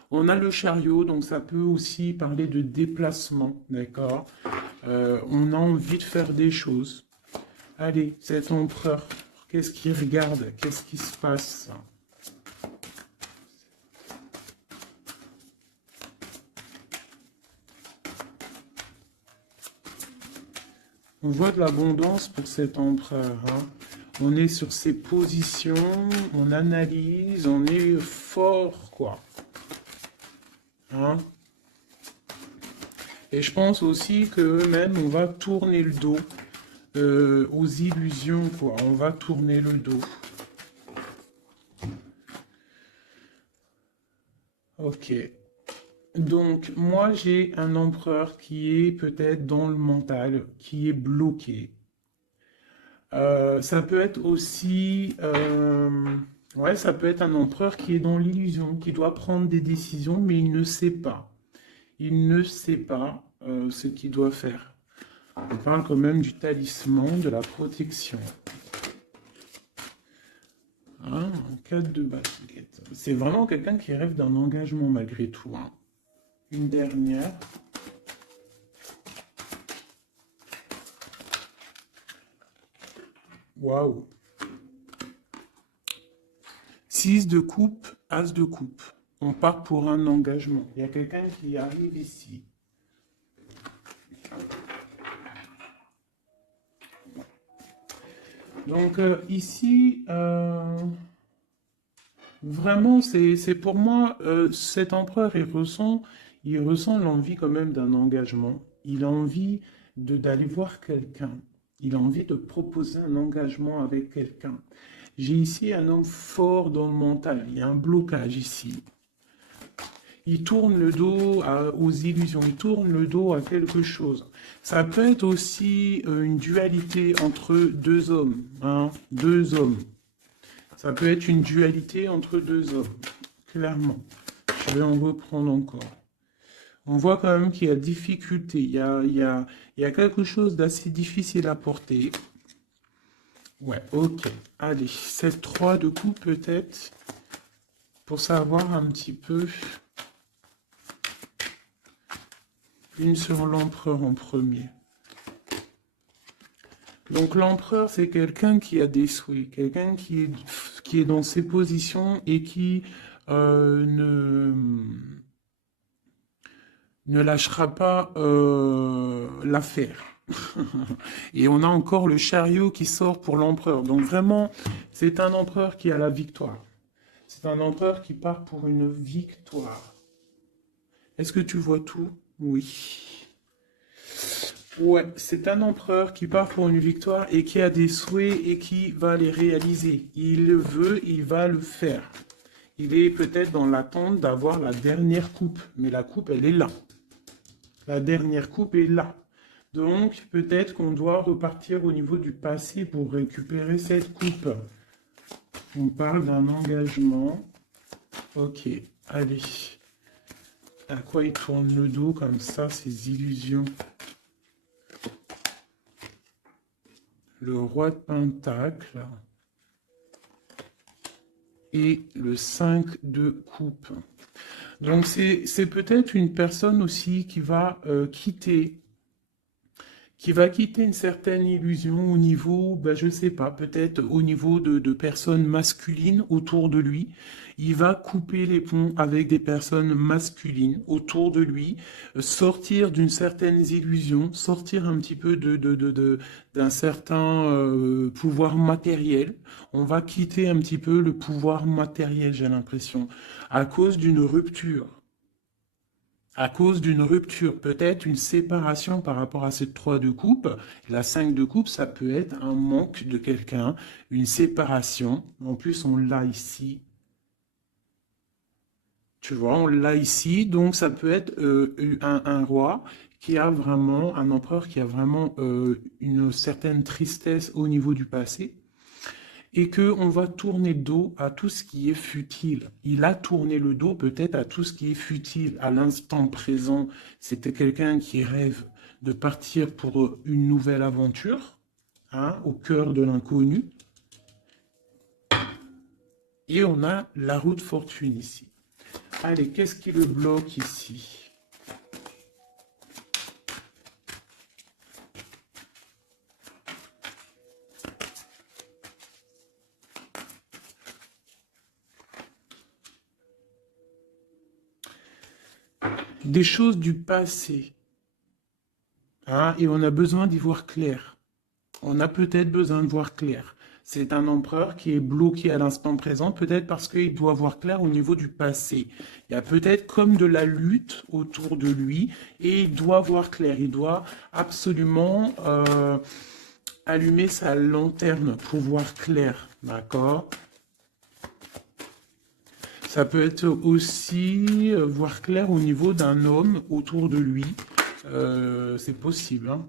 On a le chariot, donc ça peut aussi parler de déplacement, d'accord? On a envie de faire des choses. Allez, cet empereur, qu'est-ce qu'il regarde? Qu'est-ce qui se passe? On voit de l'abondance pour cet empereur, hein. On est sur ses positions, on analyse, on est fort, quoi. Hein? Et je pense aussi que même on va tourner le dos aux illusions, quoi. On va tourner le dos. Ok. Donc, moi, j'ai un empereur qui est peut-être dans le mental, qui est bloqué. Ça peut être aussi, ouais, ça peut être un empereur qui est dans l'illusion, qui doit prendre des décisions, mais il ne sait pas. Il ne sait pas ce qu'il doit faire. On parle quand même du talisman, de la protection. Hein, un 4 de baguette. C'est vraiment quelqu'un qui rêve d'un engagement malgré tout. Hein. Une dernière. Waouh. 6 de coupe, as de coupe. On part pour un engagement. Il y a quelqu'un qui arrive ici. Donc ici, vraiment, c'est pour moi, cet empereur, il ressent l'envie quand même d'un engagement. Il a envie d'aller voir quelqu'un. Il a envie de proposer un engagement avec quelqu'un. J'ai ici un homme fort dans le mental. Il y a un blocage ici. Il tourne le dos aux illusions, il tourne le dos à quelque chose. Ça peut être aussi une dualité entre deux hommes, hein, deux hommes. Ça peut être une dualité entre deux hommes, clairement. Je vais en reprendre encore. On voit quand même qu'il y a difficulté, il y a quelque chose d'assez difficile à porter. Ouais, ok. Allez, cette 3 de coups peut-être, pour savoir un petit peu. Une sur l'empereur en premier. Donc l'empereur, c'est quelqu'un qui a des souhaits, quelqu'un qui est dans ses positions et qui ne lâchera pas l'affaire. Et on a encore le chariot qui sort pour l'empereur. Donc vraiment, c'est un empereur qui a la victoire. C'est un empereur qui part pour une victoire. Est-ce que tu vois tout? Oui. Ouais, c'est un empereur qui part pour une victoire et qui a des souhaits et qui va les réaliser. Il le veut, il va le faire. Il est peut-être dans l'attente d'avoir la dernière coupe, mais la coupe, elle est là. La dernière coupe est là. Donc, peut-être qu'on doit repartir au niveau du passé pour récupérer cette coupe. On parle d'un engagement. Ok, allez. À quoi il tourne le dos comme ça, ces illusions? Le roi de Pentacle et le 5 de coupe. Donc c'est peut-être une personne aussi qui va quitter qui va quitter une certaine illusion au niveau, ben, je sais pas, peut-être au niveau de personnes masculines autour de lui. Il va couper les ponts avec des personnes masculines autour de lui, sortir d'une certaine illusion, sortir un petit peu d'un certain pouvoir matériel. On va quitter un petit peu le pouvoir matériel, j'ai l'impression, à cause d'une rupture. À cause d'une rupture, peut-être une séparation par rapport à cette 3 de coupe. La 5 de coupe, ça peut être un manque de quelqu'un, une séparation. En plus, on l'a ici. Tu vois, on l'a ici. Donc, ça peut être un roi qui a vraiment, un empereur qui a vraiment une certaine tristesse au niveau du passé et que on va tourner le dos à tout ce qui est futile. Il a tourné le dos peut-être à tout ce qui est futile à l'instant présent. C'était quelqu'un qui rêve de partir pour une nouvelle aventure, hein, au cœur de l'inconnu. Et on a la roue de fortune ici. Allez, qu'est-ce qui le bloque ici? Des choses du passé. Hein, et on a besoin d'y voir clair. On a peut-être besoin de voir clair. C'est un empereur qui est bloqué à l'instant présent, peut-être parce qu'il doit voir clair au niveau du passé. Il y a peut-être comme de la lutte autour de lui et il doit voir clair. Il doit absolument allumer sa lanterne pour voir clair. D'accord? Ça peut être aussi voir clair au niveau d'un homme autour de lui. C'est possible, hein.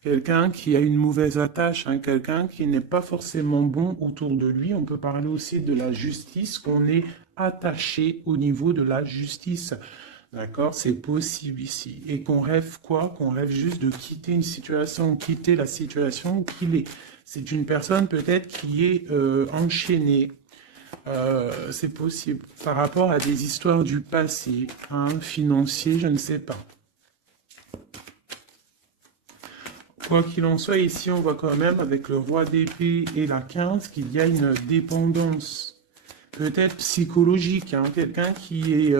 Quelqu'un qui a une mauvaise attache, hein, quelqu'un qui n'est pas forcément bon autour de lui. On peut parler aussi de la justice, qu'on est attaché au niveau de la justice. D'accord? C'est possible ici. Et qu'on rêve quoi? Qu'on rêve juste de quitter une situation, quitter la situation qu'il est. C'est une personne peut-être qui est enchaînée. C'est possible. Par rapport à des histoires du passé, hein, financier, je ne sais pas. Quoi qu'il en soit, ici, on voit quand même, avec le roi d'épée et la 15, qu'il y a une dépendance, peut-être psychologique, hein, quelqu'un qui est,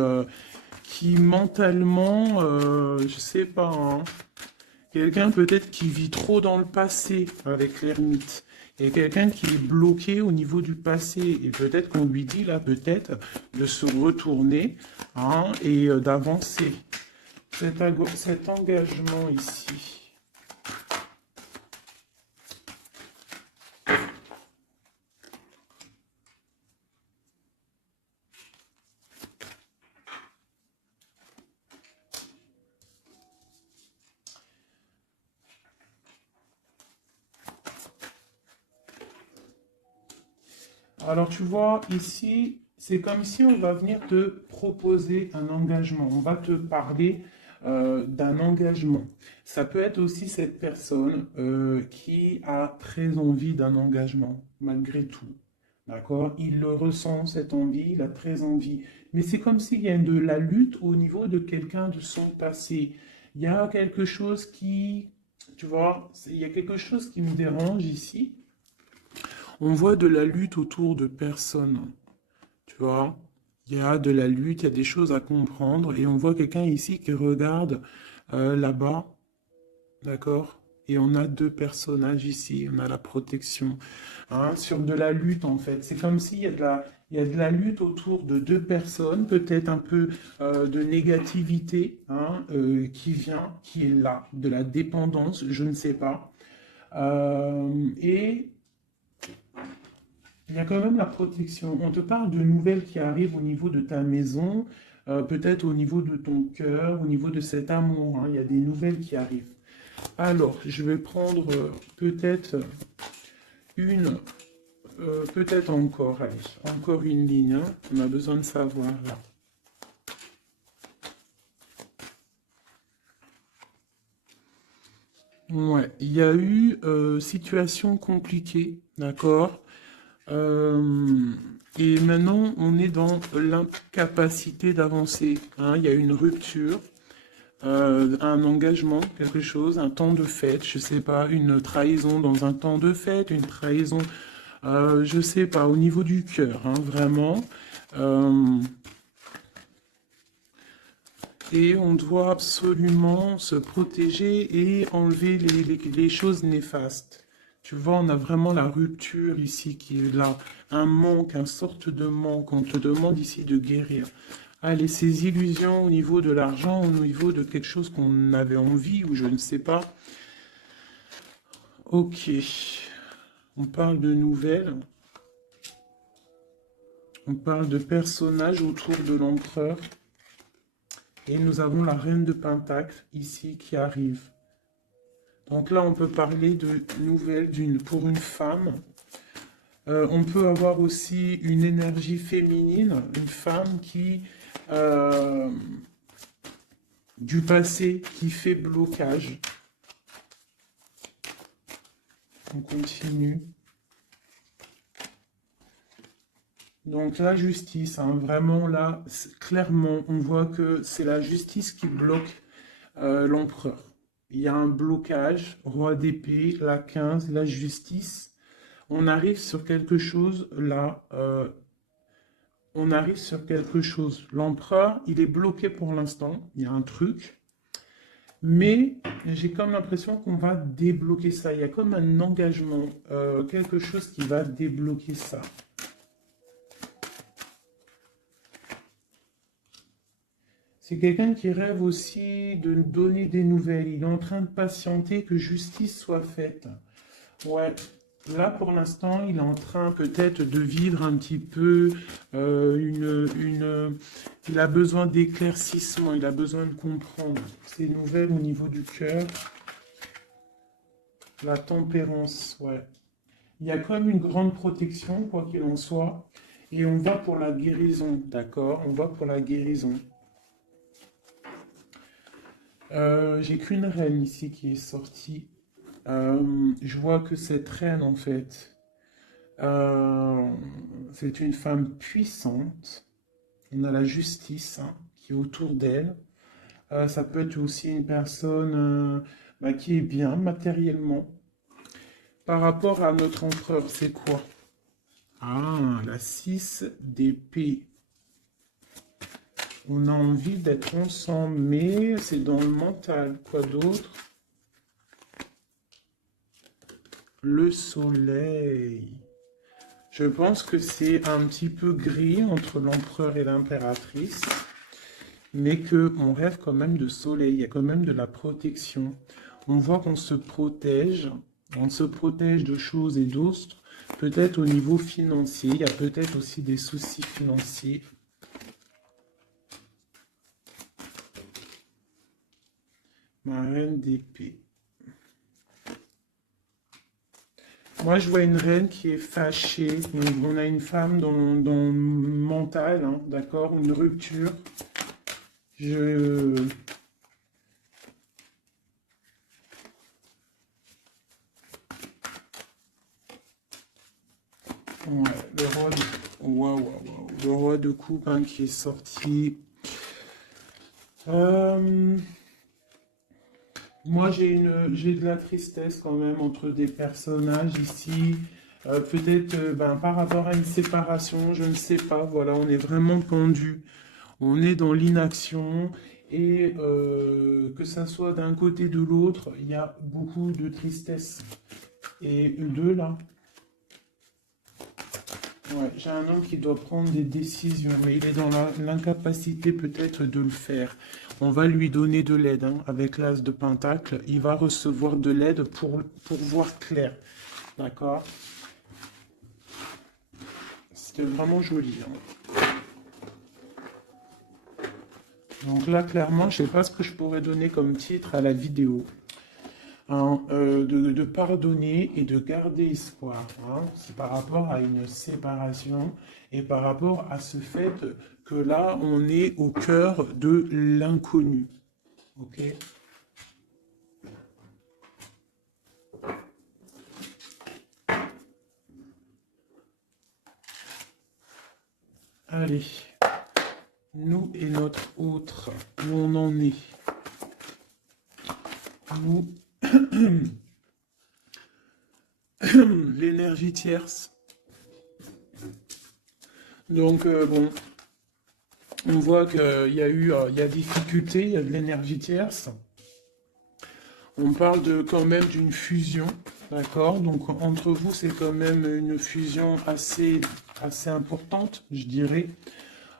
qui mentalement, je sais pas, hein, quelqu'un peut-être qui vit trop dans le passé avec l'ermite. Et quelqu'un qui est bloqué au niveau du passé. Et peut-être qu'on lui dit là, peut-être, de se retourner, hein, et d'avancer. Cet engagement ici. Alors tu vois, ici, c'est comme si on va venir te proposer un engagement. On va te parler d'un engagement. Ça peut être aussi cette personne qui a très envie d'un engagement, malgré tout. D'accord? Il le ressent, cette envie, il a très envie. Mais c'est comme s'il y a de la lutte au niveau de quelqu'un de son passé. Il y a quelque chose qui, tu vois, il y a quelque chose qui me dérange ici. On voit de la lutte autour de personnes, tu vois. Il y a de la lutte, il y a des choses à comprendre, et on voit quelqu'un ici qui regarde là-bas, d'accord? Et on a deux personnages ici, on a la protection, hein, sur de la lutte en fait. C'est comme s'il y a il y a de la lutte autour de deux personnes, peut-être un peu de négativité, hein, qui vient, qui est là, de la dépendance, je ne sais pas. Et il y a quand même la protection. On te parle de nouvelles qui arrivent au niveau de ta maison, peut-être au niveau de ton cœur, au niveau de cet amour, hein. Il y a des nouvelles qui arrivent. Alors, je vais prendre peut-être une, peut-être encore, allez, encore une ligne, hein. On a besoin de savoir là. Ouais, il y a eu situation compliquée, d'accord? Euh, et maintenant, on est dans l'incapacité d'avancer, hein. Il y a une rupture. un engagement, quelque chose, un temps de fête, je sais pas, une trahison dans un temps de fête, une trahison, je sais pas, au niveau du cœur, hein, vraiment. Euh, et on doit absolument se protéger et enlever les choses néfastes. Tu vois, on a vraiment la rupture ici qui est là, un manque, une sorte de manque. On te demande ici de guérir. Allez, ces illusions au niveau de l'argent, au niveau de quelque chose qu'on avait envie ou je ne sais pas. Ok, on parle de nouvelles, on parle de personnages autour de l'empereur. Et nous avons la reine de Pentacle ici qui arrive. Donc là, on peut parler de nouvelles pour une femme. On peut avoir aussi une énergie féminine, une femme qui, euh, du passé, qui fait blocage. On continue. Donc la justice, hein, vraiment là, clairement, on voit que c'est la justice qui bloque l'empereur. Il y a un blocage, roi d'épée, la 15, la justice. On arrive sur quelque chose là, on arrive sur quelque chose. L'empereur, il est bloqué pour l'instant, il y a un truc, mais j'ai comme l'impression qu'on va débloquer ça. Il y a comme un engagement, quelque chose qui va débloquer ça. C'est quelqu'un qui rêve aussi de donner des nouvelles. Il est en train de patienter que justice soit faite. Ouais, là pour l'instant, il est en train peut-être de vivre un petit peu il a besoin d'éclaircissement, il a besoin de comprendre ces nouvelles au niveau du cœur. La tempérance, ouais. Il y a comme une grande protection, quoi qu'il en soit. Et on va pour la guérison, d'accord? On va pour la guérison. J'ai qu'une reine ici qui est sortie. Je vois que cette reine, en fait, c'est une femme puissante. On a la justice hein, qui est autour d'elle. Ça peut être aussi une personne bah, qui est bien matériellement. Par rapport à notre empereur, c'est quoi? Ah, la 6 d'épée. On a envie d'être ensemble, mais c'est dans le mental. Quoi d'autre? Le soleil. Je pense que c'est un petit peu gris entre l'empereur et l'impératrice, mais qu'on rêve quand même de soleil, il y a quand même de la protection. On voit qu'on se protège, on se protège de choses et d'autres, peut-être au niveau financier, il y a peut-être aussi des soucis financiers. Ma reine d'épée. Moi, je vois une reine qui est fâchée. On a une femme dans le mental, hein, d'accord, une rupture. Je... Ouais, le roi de coupe hein, qui est sorti. Moi, j'ai de la tristesse quand même entre des personnages ici. Peut-être ben, par rapport à une séparation, je ne sais pas. Voilà, on est vraiment pendu. On est dans l'inaction. Et que ça soit d'un côté ou de l'autre, il y a beaucoup de tristesse. Et deux là. Ouais, j'ai un homme qui doit prendre des décisions, mais il est dans l'incapacité peut-être de le faire. On va lui donner de l'aide hein, avec l'as de Pentacle. Il va recevoir de l'aide pour voir clair. D'accord? C'était vraiment joli. Hein. Donc là, clairement, je ne sais pas ce que je pourrais donner comme titre à la vidéo. Hein, de pardonner et de garder espoir. Hein. C'est par rapport à une séparation et par rapport à ce fait que là, on est au cœur de l'inconnu. Ok? Allez, nous et notre autre, où on en est. ou l'énergie tierce. Donc, bon, on voit qu'il y a il y a difficulté, il y a de l'énergie tierce. On parle quand même d'une fusion, d'accord? Donc, entre vous, c'est quand même une fusion assez importante, je dirais.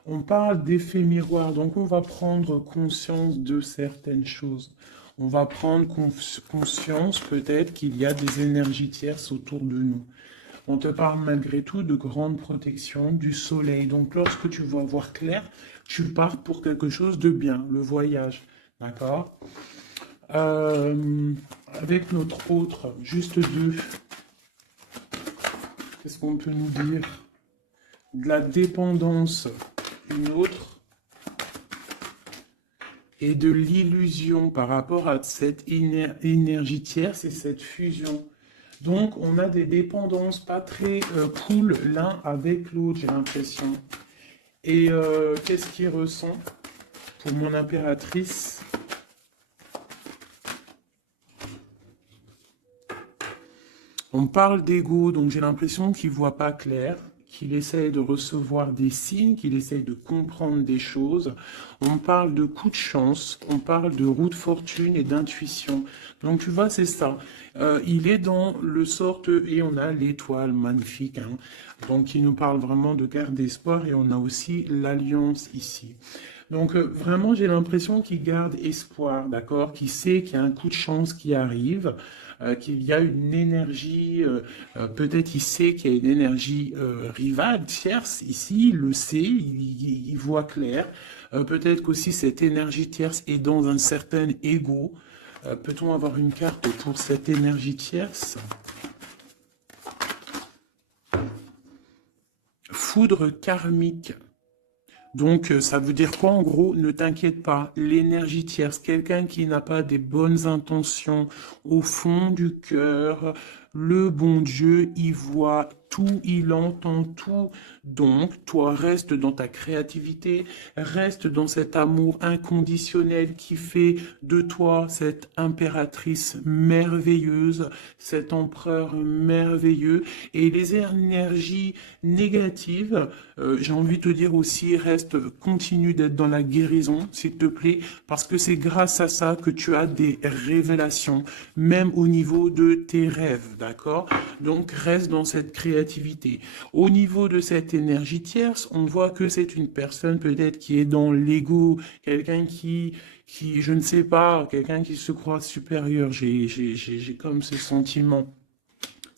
On parle d'effet miroir, donc on va prendre conscience de certaines choses. On va prendre conscience peut-être qu'il y a des énergies tierces autour de nous. On te parle malgré tout de grande protection du soleil. Donc lorsque tu vas voir clair, tu pars pour quelque chose de bien, le voyage. D'accord? Avec notre autre, juste deux, qu'est-ce qu'on peut nous dire? De la dépendance, une autre, et de l'illusion par rapport à cette énergie tierce et cette fusion. Donc, on a des dépendances pas très cool l'un avec l'autre, j'ai l'impression. Et qu'est-ce qu'il ressent pour mon impératrice? On parle d'ego, donc j'ai l'impression qu'il ne voit pas clair, qu'il essaye de recevoir des signes, qu'il essaye de comprendre des choses. On parle de coup de chance, on parle de roue de fortune et d'intuition. Donc tu vois, c'est ça. Il est dans le sorte, et on a l'étoile magnifique, hein, donc il nous parle vraiment de garde d'espoir, et on a aussi l'alliance ici. Donc vraiment, j'ai l'impression qu'il garde espoir, d'accord, qu'il sait qu'il y a un coup de chance qui arrive, qu'il y a une énergie, peut-être il sait qu'il y a une énergie rivale, tierce, ici, il le sait, il voit clair. Peut-être qu'aussi cette énergie tierce est dans un certain ego. Peut-on avoir une carte pour cette énergie tierce? Foudre karmique. Donc, ça veut dire quoi en gros? Ne t'inquiète pas, l'énergie tierce, quelqu'un qui n'a pas des bonnes intentions au fond du cœur, le bon Dieu, il voit tout, il entend tout. Donc, toi, reste dans ta créativité, reste dans cet amour inconditionnel qui fait de toi cette impératrice merveilleuse, cet empereur merveilleux. Et les énergies négatives, j'ai envie de te dire aussi, continue d'être dans la guérison, s'il te plaît, parce que c'est grâce à ça que tu as des révélations, même au niveau de tes rêves, d'accord? Donc, reste dans cette créativité. Au niveau de cette énergie tierce, on voit que c'est une personne peut-être qui est dans l'ego, quelqu'un je ne sais pas, quelqu'un qui se croit supérieur. J'ai comme ce sentiment.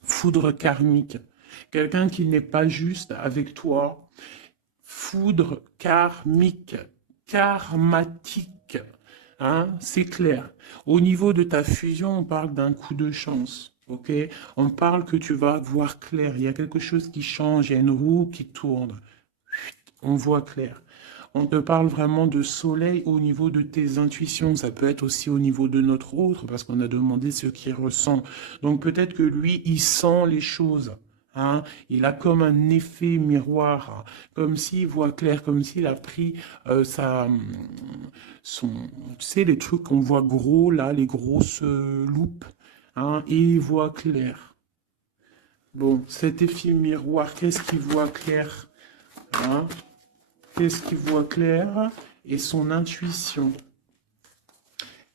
Foudre karmique. Quelqu'un qui n'est pas juste avec toi. Foudre karmique, karmatique, hein, c'est clair. Au niveau de ta fusion, on parle d'un coup de chance, ok? On parle que tu vas voir clair, il y a quelque chose qui change, il y a une roue qui tourne, on voit clair. On te parle vraiment de soleil au niveau de tes intuitions. Ça peut être aussi au niveau de notre autre, parce qu'on a demandé ce qu'il ressent. Donc peut-être que lui, il sent les choses. Hein, il a comme un effet miroir, hein, comme s'il voit clair, comme s'il a pris tu sais, les trucs qu'on voit gros là, les grosses loupes, hein, et il voit clair. Bon, cet effet miroir, qu'est-ce qu'il voit clair, hein? Qu'est-ce qu'il voit clair? Et son intuition.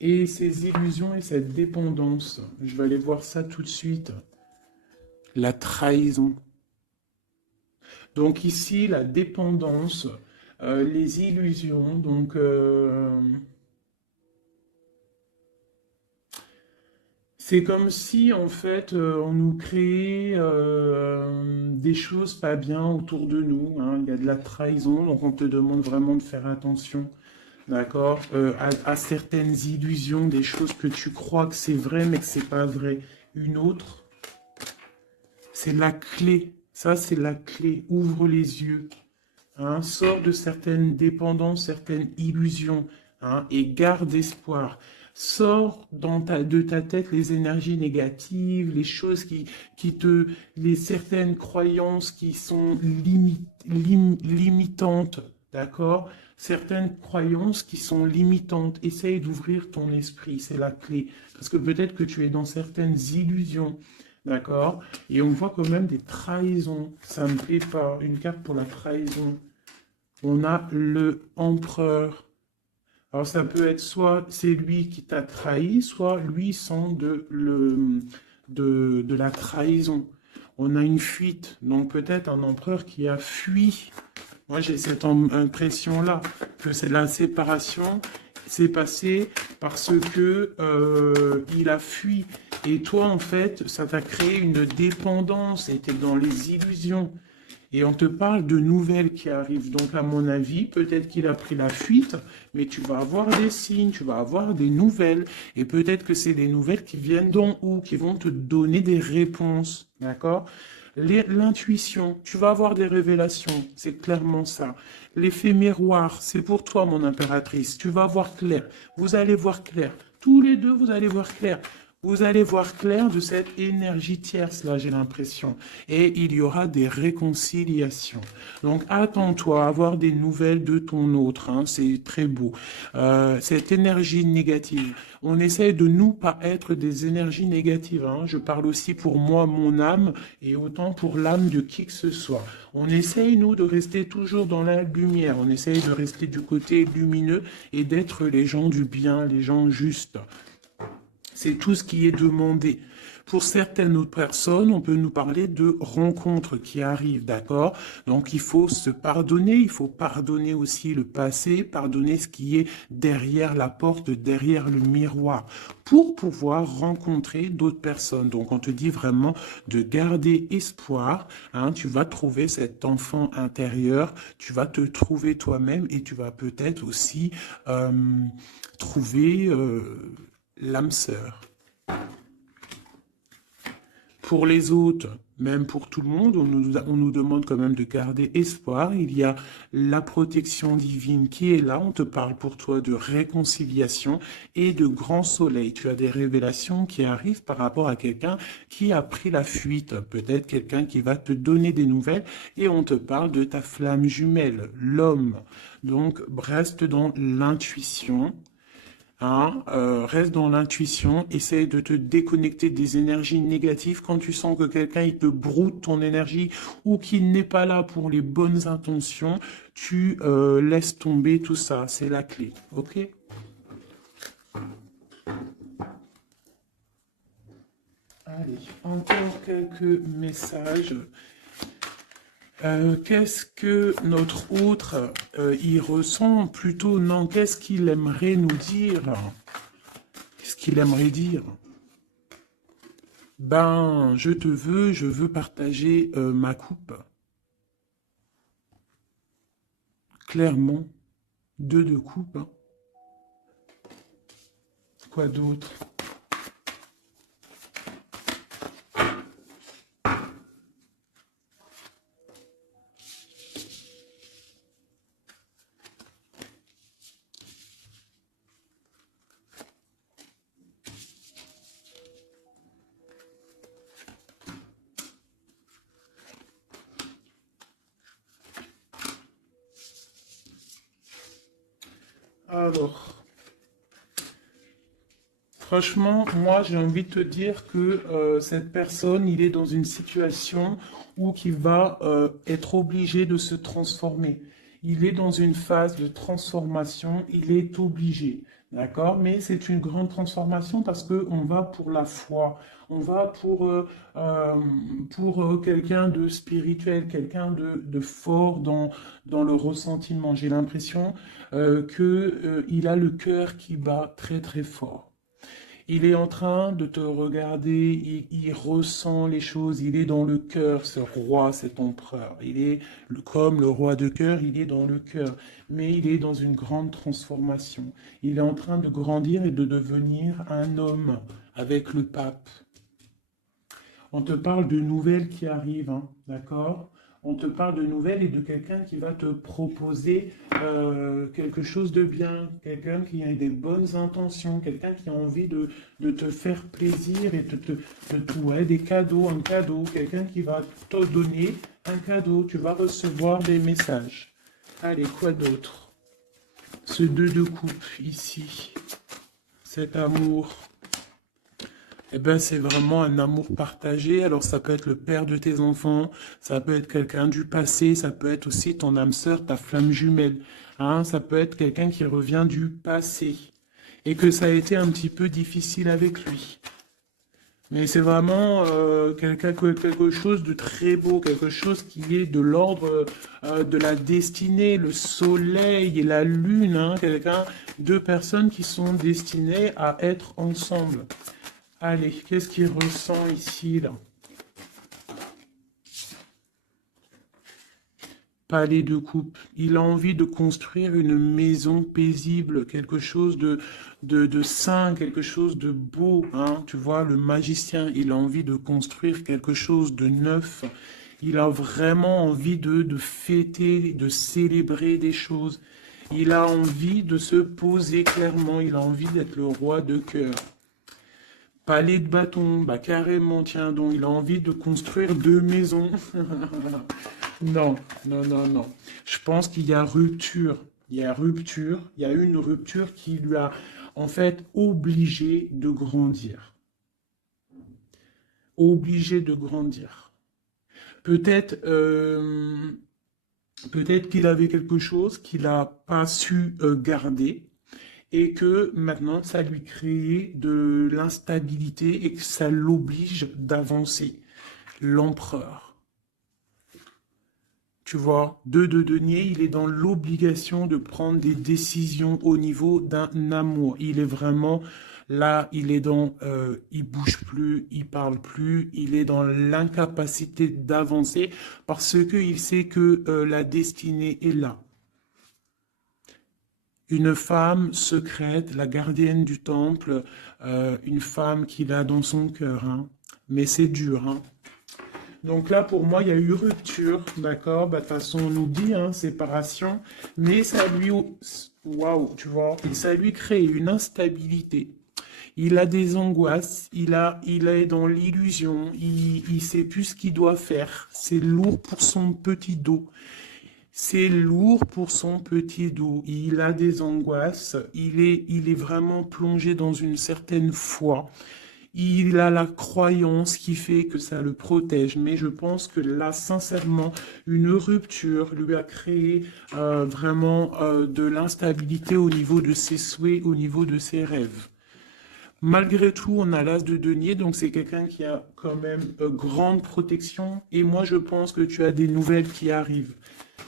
Et ses illusions et cette dépendance. Je vais aller voir ça tout de suite. La trahison. Donc ici, la dépendance, les illusions. Donc, c'est comme si, en fait, on nous créait des choses pas bien autour de nous, hein. Il y a de la trahison, donc on te demande vraiment de faire attention, d'accord, à certaines illusions, des choses que tu crois que c'est vrai, mais que c'est pas vrai. Une autre, c'est la clé. Ça, c'est la clé. Ouvre les yeux. Hein, sors de certaines dépendances, certaines illusions, hein, et garde espoir. Sors de ta tête les énergies négatives, les choses les certaines croyances qui sont limitantes, d'accord? Certaines croyances qui sont limitantes. Essaye d'ouvrir ton esprit, c'est la clé. Parce que peut-être que tu es dans certaines illusions, d'accord? Et on voit quand même des trahisons. Ça me plaît pas. Une carte pour la trahison. On a le empereur. Alors ça peut être soit c'est lui qui t'a trahi, soit lui sent de la trahison. On a une fuite, donc peut-être un empereur qui a fui. Moi j'ai cette impression-là, que c'est la séparation s'est passée parce que il a fui. Et toi en fait, ça t'a créé une dépendance, et t'es dans les illusions. Et on te parle de nouvelles qui arrivent. Donc, à mon avis, peut-être qu'il a pris la fuite, mais tu vas avoir des signes, tu vas avoir des nouvelles. Et peut-être que c'est des nouvelles qui viennent d'en haut, qui vont te donner des réponses. D'accord? L'intuition, tu vas avoir des révélations. C'est clairement ça. L'effet miroir, c'est pour toi, mon impératrice. Tu vas voir clair. Vous allez voir clair. Tous les deux, vous allez voir clair. Vous allez voir clair de cette énergie tierce, là, j'ai l'impression. Et il y aura des réconciliations. Donc, attends-toi à avoir des nouvelles de ton autre. Hein, c'est très beau. Cette énergie négative. On essaye de nous pas être des énergies négatives. Hein. Je parle aussi pour moi, mon âme, et autant pour l'âme de qui que ce soit. On essaye, nous, de rester toujours dans la lumière. On essaye de rester du côté lumineux et d'être les gens du bien, les gens justes. C'est tout ce qui est demandé. Pour certaines autres personnes, on peut nous parler de rencontres qui arrivent, d'accord? Donc il faut se pardonner, il faut pardonner aussi le passé, pardonner ce qui est derrière la porte, derrière le miroir, pour pouvoir rencontrer d'autres personnes. Donc on te dit vraiment de garder espoir, hein, tu vas trouver cet enfant intérieur, tu vas te trouver toi-même et tu vas peut-être aussi trouver l'âme sœur. Pour les autres, même pour tout le monde, on nous demande quand même de garder espoir. Il y a la protection divine qui est là. On te parle pour toi de réconciliation et de grand soleil. Tu as des révélations qui arrivent par rapport à quelqu'un qui a pris la fuite. Peut-être quelqu'un qui va te donner des nouvelles et on te parle de ta flamme jumelle, l'homme. Donc, reste dans l'intuition. Hein, reste dans l'intuition, essaye de te déconnecter des énergies négatives quand tu sens que quelqu'un il te broute ton énergie ou qu'il n'est pas là pour les bonnes intentions, tu laisses tomber tout ça, c'est la clé, ok? Allez, encore quelques messages. Qu'est-ce que notre autre y ressent? Plutôt, non, qu'est-ce qu'il aimerait nous dire? Qu'est-ce qu'il aimerait dire? Ben, je veux partager ma coupe. Clairement, deux de coupe. Hein. Quoi d'autre? Alors, franchement, moi, j'ai envie de te dire que cette personne, il est dans une situation où il va être obligé de se transformer. Il est dans une phase de transformation, il est obligé, d'accord? Mais c'est une grande transformation parce que on va pour la foi, on va pour quelqu'un de spirituel, quelqu'un de fort dans le ressentiment. J'ai l'impression qu'il a le cœur qui bat très très fort. Il est en train de te regarder, il ressent les choses, il est dans le cœur, ce roi, cet empereur. Il est comme le roi de cœur, il est dans le cœur, mais il est dans une grande transformation. Il est en train de grandir et de devenir un homme avec le pape. On te parle de nouvelles qui arrivent, hein, d'accord? On te parle de nouvelles et de quelqu'un qui va te proposer quelque chose de bien, quelqu'un qui a des bonnes intentions, quelqu'un qui a envie de te faire plaisir et ouais, des cadeaux, un cadeau, quelqu'un qui va te donner un cadeau. Tu vas recevoir des messages. Allez, quoi d'autre? Ce 2 de coupe ici, cet amour. Eh ben, c'est vraiment un amour partagé. Alors, ça peut être le père de tes enfants, ça peut être quelqu'un du passé, ça peut être aussi ton âme sœur, ta flamme jumelle. Hein, ça peut être quelqu'un qui revient du passé et que ça a été un petit peu difficile avec lui. Mais c'est vraiment quelque chose de très beau, quelque chose qui est de l'ordre de la destinée, le soleil et la lune, hein, deux personnes qui sont destinées à être ensemble. Allez, qu'est-ce qu'il ressent ici, là? Palais de coupe. Il a envie de construire une maison paisible, quelque chose de sain, quelque chose de beau, hein. Tu vois, le magicien, il a envie de construire quelque chose de neuf. Il a vraiment envie de fêter, de célébrer des choses. Il a envie de se poser clairement. Il a envie d'être le roi de cœur. Palais de bâton, bah carrément, tiens donc, il a envie de construire 2 maisons. Non, non, non, non. Je pense qu'il y a rupture. Il y a rupture. Il y a une rupture qui lui a, en fait, obligé de grandir. Obligé de grandir. Peut-être peut-être qu'il avait quelque chose qu'il n'a pas su garder et que maintenant ça lui crée de l'instabilité et que ça l'oblige d'avancer. L'empereur. Tu vois, 2 de denier, il est dans l'obligation de prendre des décisions au niveau d'un amour. Il est vraiment là, il est dans, il bouge plus, il parle plus, il est dans l'incapacité d'avancer parce que il sait que la destinée est là. Une femme secrète, la gardienne du temple, une femme qu'il a dans son cœur, hein. Mais c'est dur, hein. Donc là, pour moi, il y a eu rupture, d'accord? Bah, de toute façon, on nous dit, hein, séparation, mais ça lui, waouh, tu vois, et ça lui crée une instabilité. Il a des angoisses, il est dans l'illusion, il sait plus ce qu'il doit faire. C'est lourd pour son petit dos. C'est lourd pour son petit dos. Il a des angoisses. Il est vraiment plongé dans une certaine foi. Il a la croyance qui fait que ça le protège, mais je pense que là, sincèrement, une rupture lui a créé vraiment de l'instabilité au niveau de ses souhaits, au niveau de ses rêves. Malgré tout, on a l'as de denier, donc c'est quelqu'un qui a quand même grande protection. Et moi, je pense que tu as des nouvelles qui arrivent.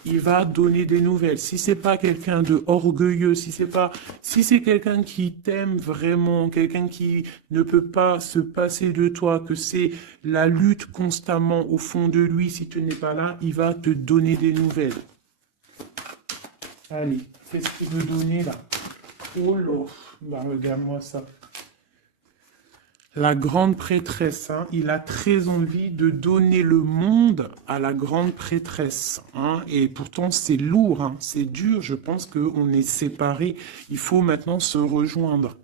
Il va donner des nouvelles. Si c'est pas quelqu'un de orgueilleux, si c'est quelqu'un qui t'aime vraiment, quelqu'un qui ne peut pas se passer de toi, que c'est la lutte constamment au fond de lui, si tu n'es pas là, il va te donner des nouvelles. Allez, qu'est-ce qu'il veut donner là? Oh là, bah regarde-moi ça. La grande prêtresse, hein, il a très envie de donner le monde à la grande prêtresse, hein, et pourtant c'est lourd, hein, c'est dur, je pense qu'on est séparés, il faut maintenant se rejoindre.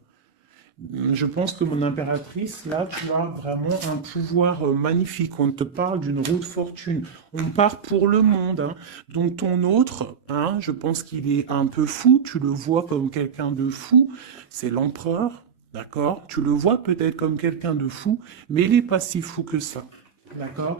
Je pense que mon impératrice, là, tu as vraiment un pouvoir magnifique. On te parle d'une roue de fortune. On part pour le monde, hein. Donc ton autre, hein, je pense qu'il est un peu fou. Tu le vois comme quelqu'un de fou. C'est l'empereur. D'accord? Tu le vois peut-être comme quelqu'un de fou, mais il n'est pas si fou que ça. D'accord?